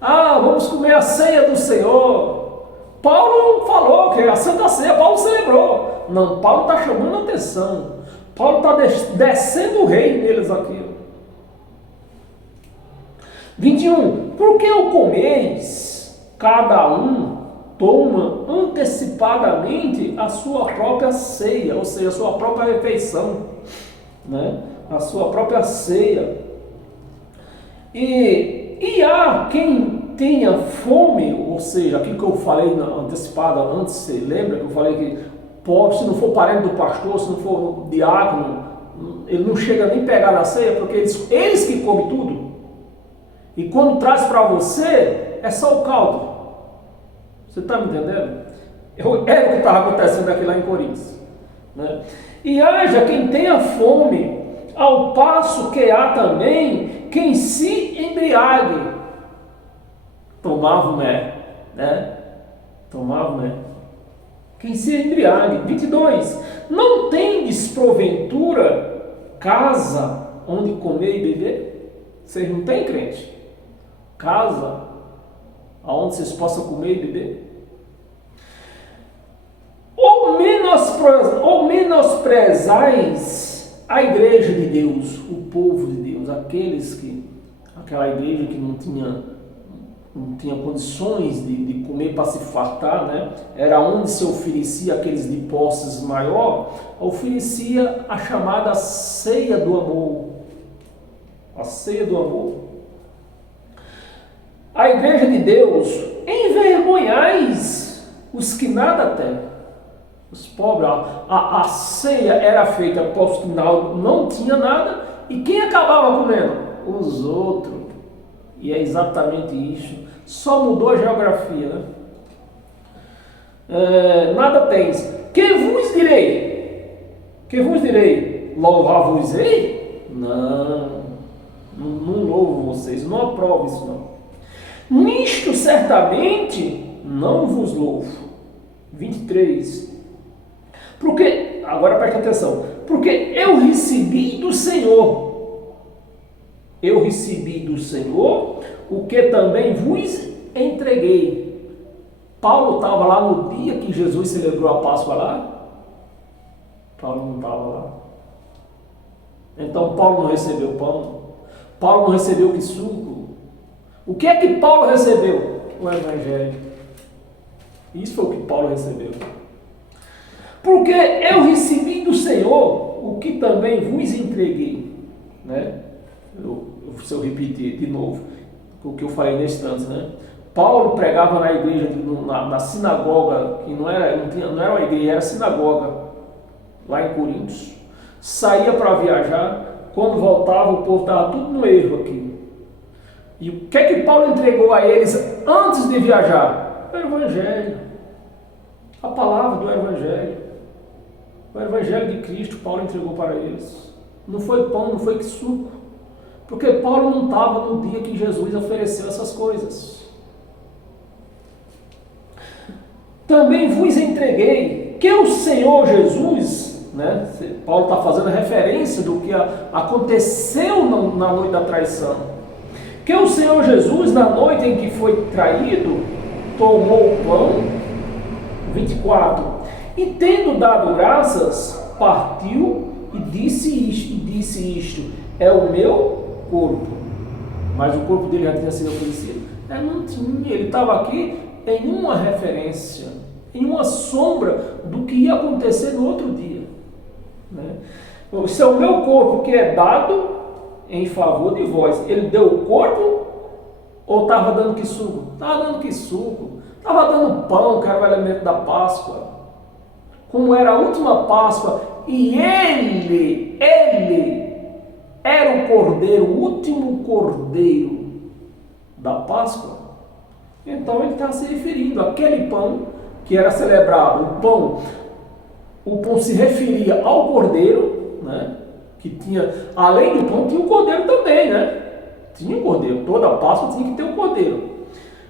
Vamos comer a ceia do Senhor. Paulo falou que a Santa Ceia, Paulo celebrou. Não, Paulo está chamando a atenção. Paulo está descendo o rei neles aqui. 21. Por que o comeis? Cada um toma antecipadamente a sua própria ceia, ou seja, a sua própria refeição, né? A sua própria ceia. E há quem tenha fome, ou seja, aquilo que eu falei antecipada antes, você lembra que eu falei que pobre, se não for parente do pastor, se não for diácono, ele não chega nem pegar na ceia, porque eles que comem tudo. E quando traz para você, é só o caldo. Você está me entendendo? Era o que estava acontecendo aqui lá em Coríntios, né? E haja quem tenha fome, ao passo que há também quem se embriague. Tomava né? Tomava quem se embriague. 22. Não tendes porventura casa onde comer e beber? Vocês não têm, crente? Casa onde vocês possam comer e beber? Ou menosprezais a igreja de Deus, o povo de Deus, aquela igreja que não tinha condições de comer para se fartar, né? Era onde se oferecia aqueles de posses maior, oferecia a chamada ceia do amor. A ceia do amor. A igreja de Deus, envergonhais os que nada têm. Os pobres, a ceia era feita por final, não tinha nada, e quem acabava comendo? Os outros. E é exatamente isso. Só mudou a geografia, né? Nada tens. Que vos direi? Louvar-vos-ei? Não louvo vocês, não aprovo isso não. Nisto certamente não vos louvo. 23. Porque, agora presta atenção, porque eu recebi do Senhor o que também vos entreguei. Paulo estava lá no dia que Jesus celebrou a Páscoa lá? Paulo não estava lá. Então Paulo não recebeu pão? Paulo não recebeu que suco? O que é que Paulo recebeu? O Evangelho. Isso foi o que Paulo recebeu. Porque eu recebi do Senhor o que também vos entreguei, né? Se eu repetir de novo o que eu falei nesse instante, né? Paulo pregava na igreja, na sinagoga, que não era uma igreja, era sinagoga, lá em Coríntios. Saía para viajar, quando voltava o povo estava tudo no erro aqui. E o que é que Paulo entregou a eles antes de viajar? O Evangelho, a palavra do Evangelho. O Evangelho de Cristo Paulo entregou para eles. Não foi pão, não foi que suco. Porque Paulo não estava no dia que Jesus ofereceu essas coisas. Também vos entreguei que o Senhor Jesus, né? Paulo está fazendo referência do que aconteceu na noite da traição. Que o Senhor Jesus, na noite em que foi traído, tomou o pão. 24. E tendo dado graças, partiu e disse isto, é o meu corpo. Mas o corpo dele já tinha sido oferecido? Não tinha, ele estava aqui em uma referência, em uma sombra do que ia acontecer no outro dia, né? Isso é o meu corpo que é dado em favor de vós. Ele deu o corpo ou estava dando que suco? Estava dando que suco, estava dando pão, que era o elemento da Páscoa. Como era a última Páscoa, e ele era o cordeiro, o último cordeiro da Páscoa. Então ele está se referindo àquele pão que era celebrado. O pão se referia ao cordeiro, né? Que tinha, além do pão, tinha o cordeiro também, né? Tinha o cordeiro, toda a Páscoa tinha que ter o cordeiro.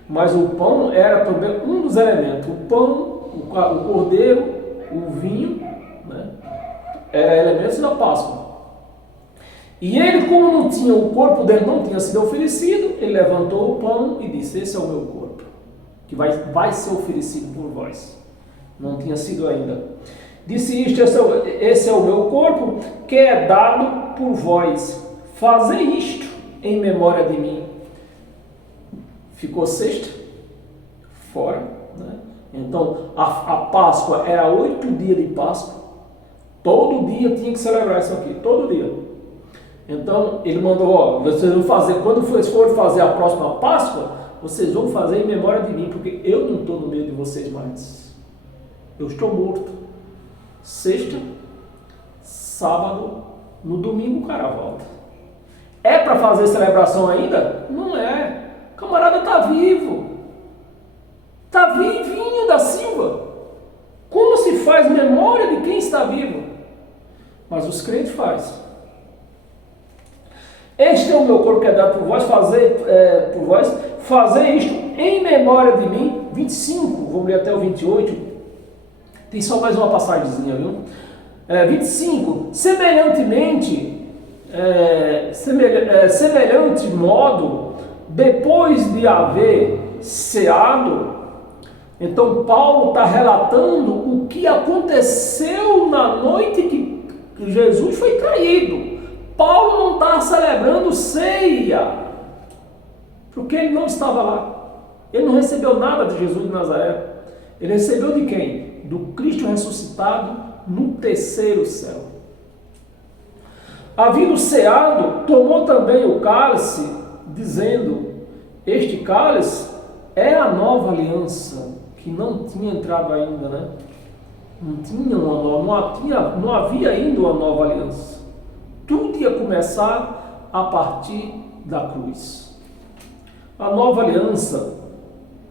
Mas o pão era também um dos elementos. O pão, o cordeiro, o vinho, né? Eram elementos da Páscoa. E ele, como não tinha, o corpo dele não tinha sido oferecido, ele levantou o pão e disse: esse é o meu corpo, que vai ser oferecido por vós. Não tinha sido ainda. Disse isto: esse é o meu corpo, que é dado por vós. Fazei isto em memória de mim. Ficou sexta? Fora, né? Então, a Páscoa era 8 dias de Páscoa. Todo dia tinha que celebrar isso aqui, todo dia. Então, ele mandou: vocês vão fazer, quando vocês forem fazer a próxima Páscoa, vocês vão fazer em memória de mim, porque eu não estou no meio de vocês mais. Eu estou morto. sexta, sábado, no domingo o cara volta. É para fazer celebração ainda? Não é. O camarada está vivo. Está vivinho da Silva. Como se faz memória de quem está vivo? Mas os crentes fazem. Este é o meu corpo que é dado por vós, fazer isto em memória de mim. 25, vamos ler até o 28. Tem só mais uma passagemzinha, viu? 25, semelhante modo, depois de haver ceado, então Paulo está relatando o que aconteceu na noite que Jesus foi traído. Paulo não está celebrando ceia, porque ele não estava lá. Ele não recebeu nada de Jesus de Nazaré. Ele recebeu de quem? Do Cristo ressuscitado no terceiro céu. Havendo ceado, tomou também o cálice, dizendo: este cálice é a nova aliança, que não tinha entrado ainda, né? Não havia ainda uma nova aliança. Tudo ia começar a partir da cruz. A nova aliança,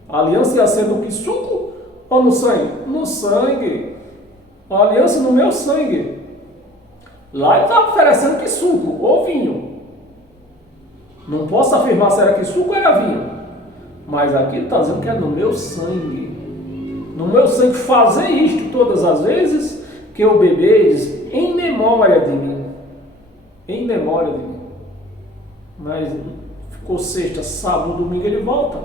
a aliança ia ser no que? Suco ou no sangue? No sangue. A aliança no meu sangue. Lá ele estava oferecendo que suco ou vinho. Não posso afirmar se era que suco ou era vinho. Mas aqui ele está dizendo que é no meu sangue. No meu sangue, fazer isto todas as vezes que eu beberes em memória de mim. Em memória de mim. Mas ficou sexta, sábado, domingo, ele volta.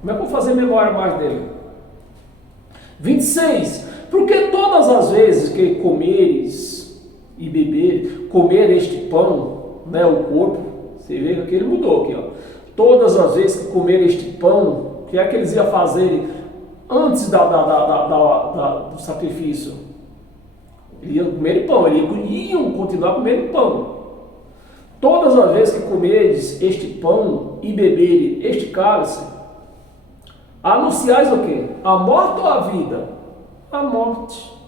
Como é que eu vou fazer memória mais dele? 26. Porque todas as vezes que comeres e beberes, comer este pão, né, o corpo, você vê que aqui ele mudou aqui, ó. Todas as vezes que comer este pão, o que é que eles iam fazer antes do sacrifício? Eles iam comer pão, eles iam continuar comendo pão. Todas as vezes que comeres este pão e beberes este cálice, anunciais o quê? A morte ou a vida? A morte.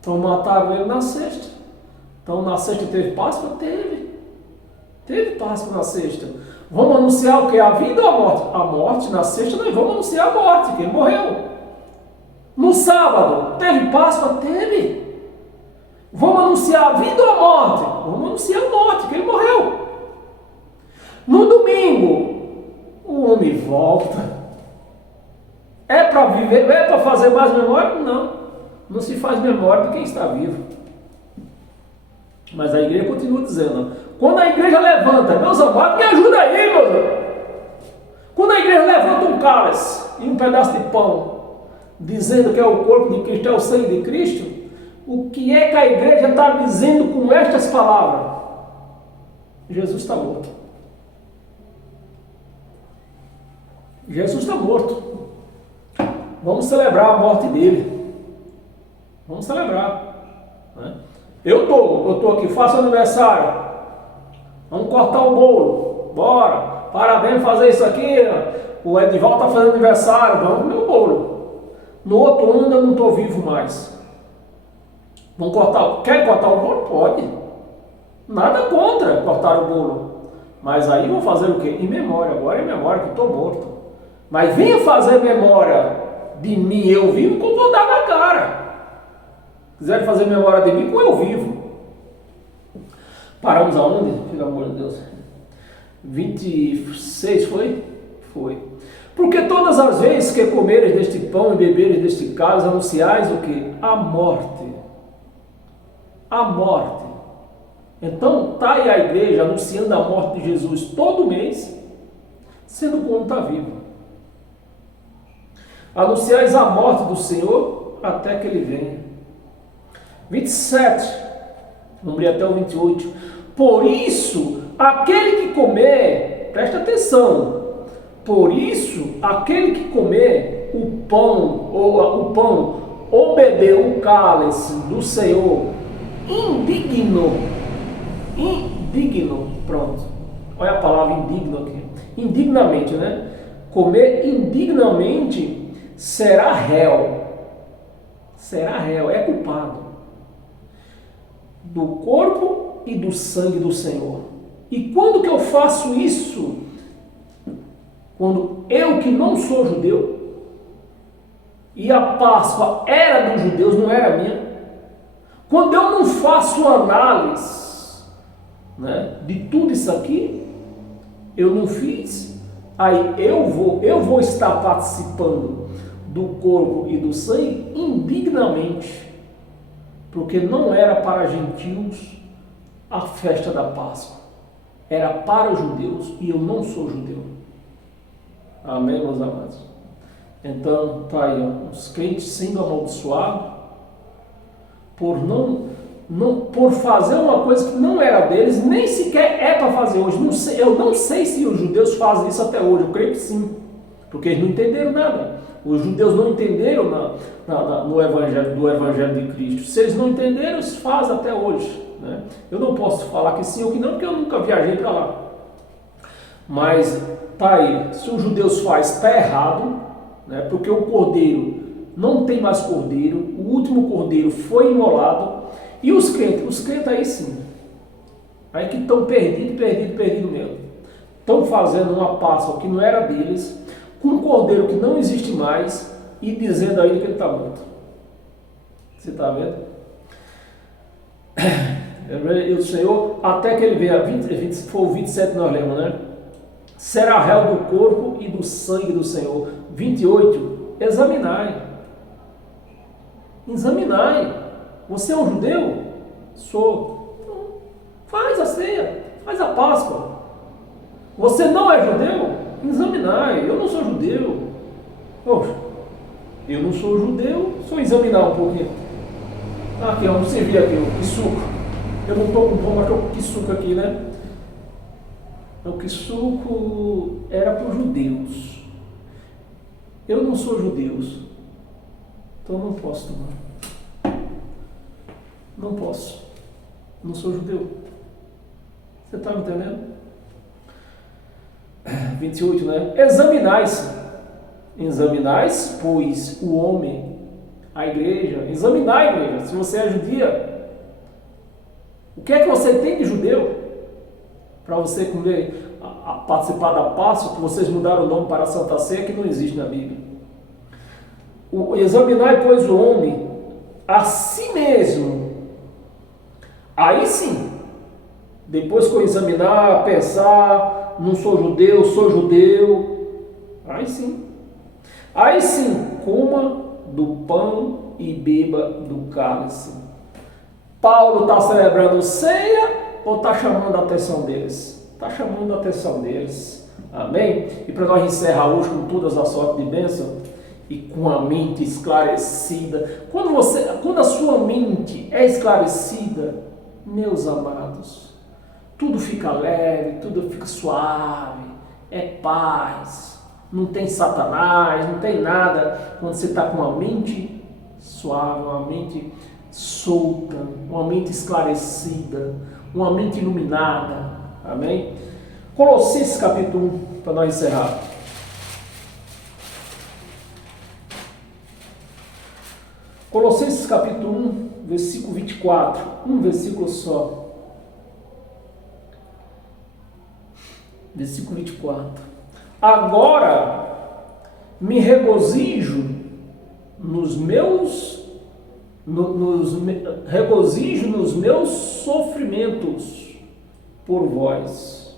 Então mataram ele na sexta. Então na sexta teve Páscoa? Teve Páscoa na sexta. Vamos anunciar o que? A vida ou a morte? A morte. Na sexta nós vamos anunciar a morte, que ele morreu. No sábado teve Páscoa? Teve. Vamos anunciar a vida ou a morte? Vamos anunciar a morte, que ele morreu. No domingo, o homem volta. É para viver, é para fazer mais memória? Não. Não se faz memória de quem está vivo. Mas a igreja continua dizendo, quando a igreja levanta, meus amados, me ajuda aí, meus amados. Quando a igreja levanta um cálice e um pedaço de pão, dizendo que é o corpo de Cristo, é o sangue de Cristo, o que é que a igreja está dizendo com estas palavras? Jesus está morto. Jesus está morto. Vamos celebrar a morte dele. Vamos celebrar. Né? Eu estou aqui, faço aniversário. Vamos cortar o bolo. Bora. Parabéns, fazer isso aqui. O Edivaldo está fazendo aniversário. Vamos comer o bolo. No outro ano eu não estou vivo mais. Vamos cortar. Quer cortar o bolo? Pode. Nada contra cortar o bolo. Mas aí vou fazer o quê? Em memória. Agora é em memória que estou morto. Mas venha fazer memória de mim, eu vivo, que eu vou dar na cara. Quiserem fazer memória de mim, com eu vivo. Paramos aonde? Pelo amor de Deus. 26 foi? Foi. Porque todas as vezes que comeres deste pão e beberes deste cálice, anunciais o quê? A morte. A morte. Então está aí a igreja anunciando a morte de Jesus todo mês, sendo que o homem está vivo. Anunciais a morte do Senhor até que ele venha. 27, vamos ler até o 28. Por isso, aquele que comer, presta atenção, por isso, aquele que comer o pão ou beber o cálice do Senhor, indigno, pronto, olha a palavra indigno aqui, indignamente, né? Comer indignamente será réu. será réu, é culpado do corpo e do sangue do Senhor. E quando que eu faço isso? Quando eu que não sou judeu, e a Páscoa era dos judeus, não era minha, quando eu não faço análise, né, de tudo isso aqui, eu não fiz, aí eu vou estar participando do corpo e do sangue indignamente, porque não era para gentios a festa da Páscoa, era para os judeus e eu não sou judeu. Amém, meus amados? Então, tá aí, ó, os crentes sendo amaldiçoados por fazer uma coisa que não era deles, nem sequer é para fazer hoje. Eu não sei se os judeus fazem isso até hoje, eu creio que sim, porque eles não entenderam nada. Os judeus não entenderam no evangelho, do Evangelho de Cristo. Se eles não entenderam, eles fazem até hoje, né? Eu não posso falar que sim ou que não, porque eu nunca viajei para lá. Mas tá aí, se os judeus fazem, está errado, né? Porque o cordeiro não tem mais cordeiro, o último cordeiro foi imolado, e os crentes aí sim, aí que estão perdido mesmo, estão fazendo uma Páscoa que não era deles, com um cordeiro que não existe mais, e dizendo ainda que ele está morto. Você está vendo? E o Senhor, até que ele venha, foi o 27 nós lemos, né? Será réu do corpo e do sangue do Senhor. 28, examinai. Você é um judeu? Sou. Então, faz a ceia, faz a Páscoa. Você não é judeu? Examinai. Eu não sou judeu. Poxa, eu não sou judeu, só examinar um pouquinho. Aqui, vamos servir aqui, que suco. Eu não estou com fome, mas estou com que suco aqui, né? O que suco era para os judeus. Eu não sou judeu, então não posso tomar. Não posso. Não sou judeu. Você está me entendendo? 28, né? Examinais, pois o homem, a igreja, examinar a igreja, se você é judia, o que é que você tem de judeu? Para você comer, participar da Páscoa, que vocês mudaram o nome para a Santa Ceia, que não existe na Bíblia. Examinai, pois, o homem a si mesmo. Aí sim, depois que eu examinar, pensar, não sou judeu, sou judeu, aí sim, coma do pão e beba do cálice. Paulo está celebrando ceia ou está chamando a atenção deles? Está chamando a atenção deles. Amém? E para nós encerrar hoje com todas as sortes de bênção e com a mente esclarecida. Quando a sua mente é esclarecida, meus amados, tudo fica leve, tudo fica suave, é paz, não tem Satanás, não tem nada. Quando você está com uma mente suave, uma mente solta, uma mente esclarecida, uma mente iluminada. Amém? Colossenses capítulo 1, para nós encerrar. Colossenses capítulo 1, versículo 24, um versículo só. Versículo 24. Agora me regozijo nos meus sofrimentos por vós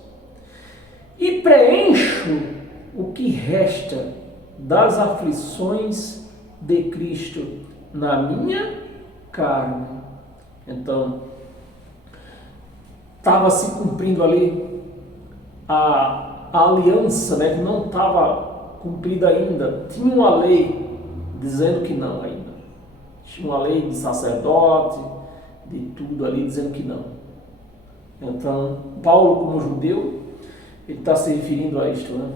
e preencho o que resta das aflições de Cristo na minha carne. Então, estava se cumprindo ali a aliança, né, que não estava cumprida ainda. Tinha uma lei dizendo que não ainda. Tinha uma lei de sacerdote, de tudo ali dizendo que não. Então, Paulo, como judeu, ele está se referindo a isto, né?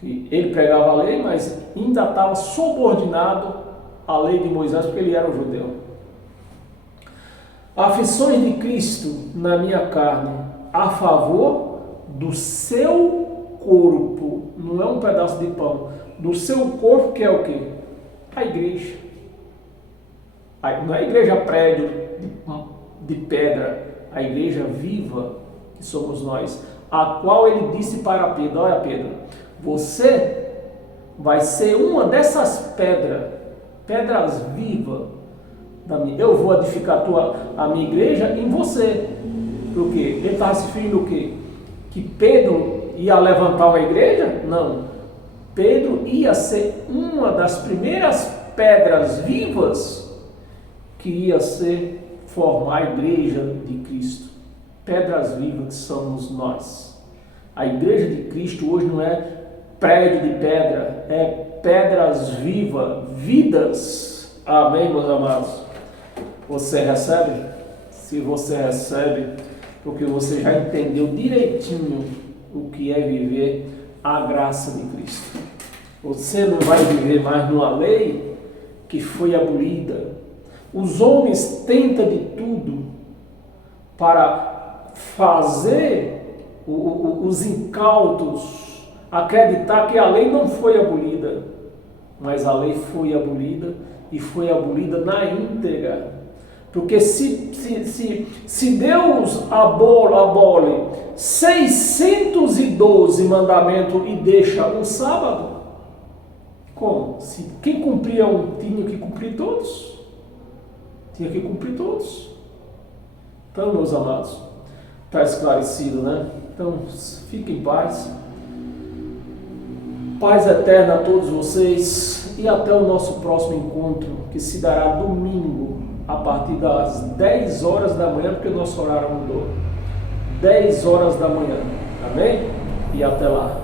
Que ele pregava a lei, mas ainda estava subordinado à lei de Moisés, porque ele era um judeu. Aflições de Cristo na minha carne, a favor do seu corpo, não é um pedaço de pão, do seu corpo, que é o quê? A igreja. Não é a igreja prédio de pedra, a igreja viva que somos nós, a qual ele disse para Pedro: olha, Pedro, você vai ser uma dessas pedras vivas. Eu vou edificar a minha igreja em você. Por quê? Ele estava se referindo o quê? Que Pedro ia levantar uma igreja? Não. Pedro ia ser uma das primeiras pedras vivas que ia formar a igreja de Cristo. Pedras vivas que somos nós. A igreja de Cristo hoje não é prédio de pedra, é pedras vivas, vidas. Amém, meus amados? Você recebe? Se você recebe, porque você já entendeu direitinho o que é viver a graça de Cristo. Você não vai viver mais numa lei que foi abolida. Os homens tentam de tudo para fazer os incautos acreditar que a lei não foi abolida, mas a lei foi abolida e foi abolida na íntegra. Porque se Deus abole 612 mandamentos e deixa um sábado, como? Quem cumpria um tinha que cumprir todos. Tinha que cumprir todos. Então, meus amados, está esclarecido, né? Então, fiquem em paz. Paz eterna a todos vocês e até o nosso próximo encontro, que se dará domingo, a partir das 10 horas da manhã, porque o nosso horário mudou. 10 horas da manhã. Amém? E até lá.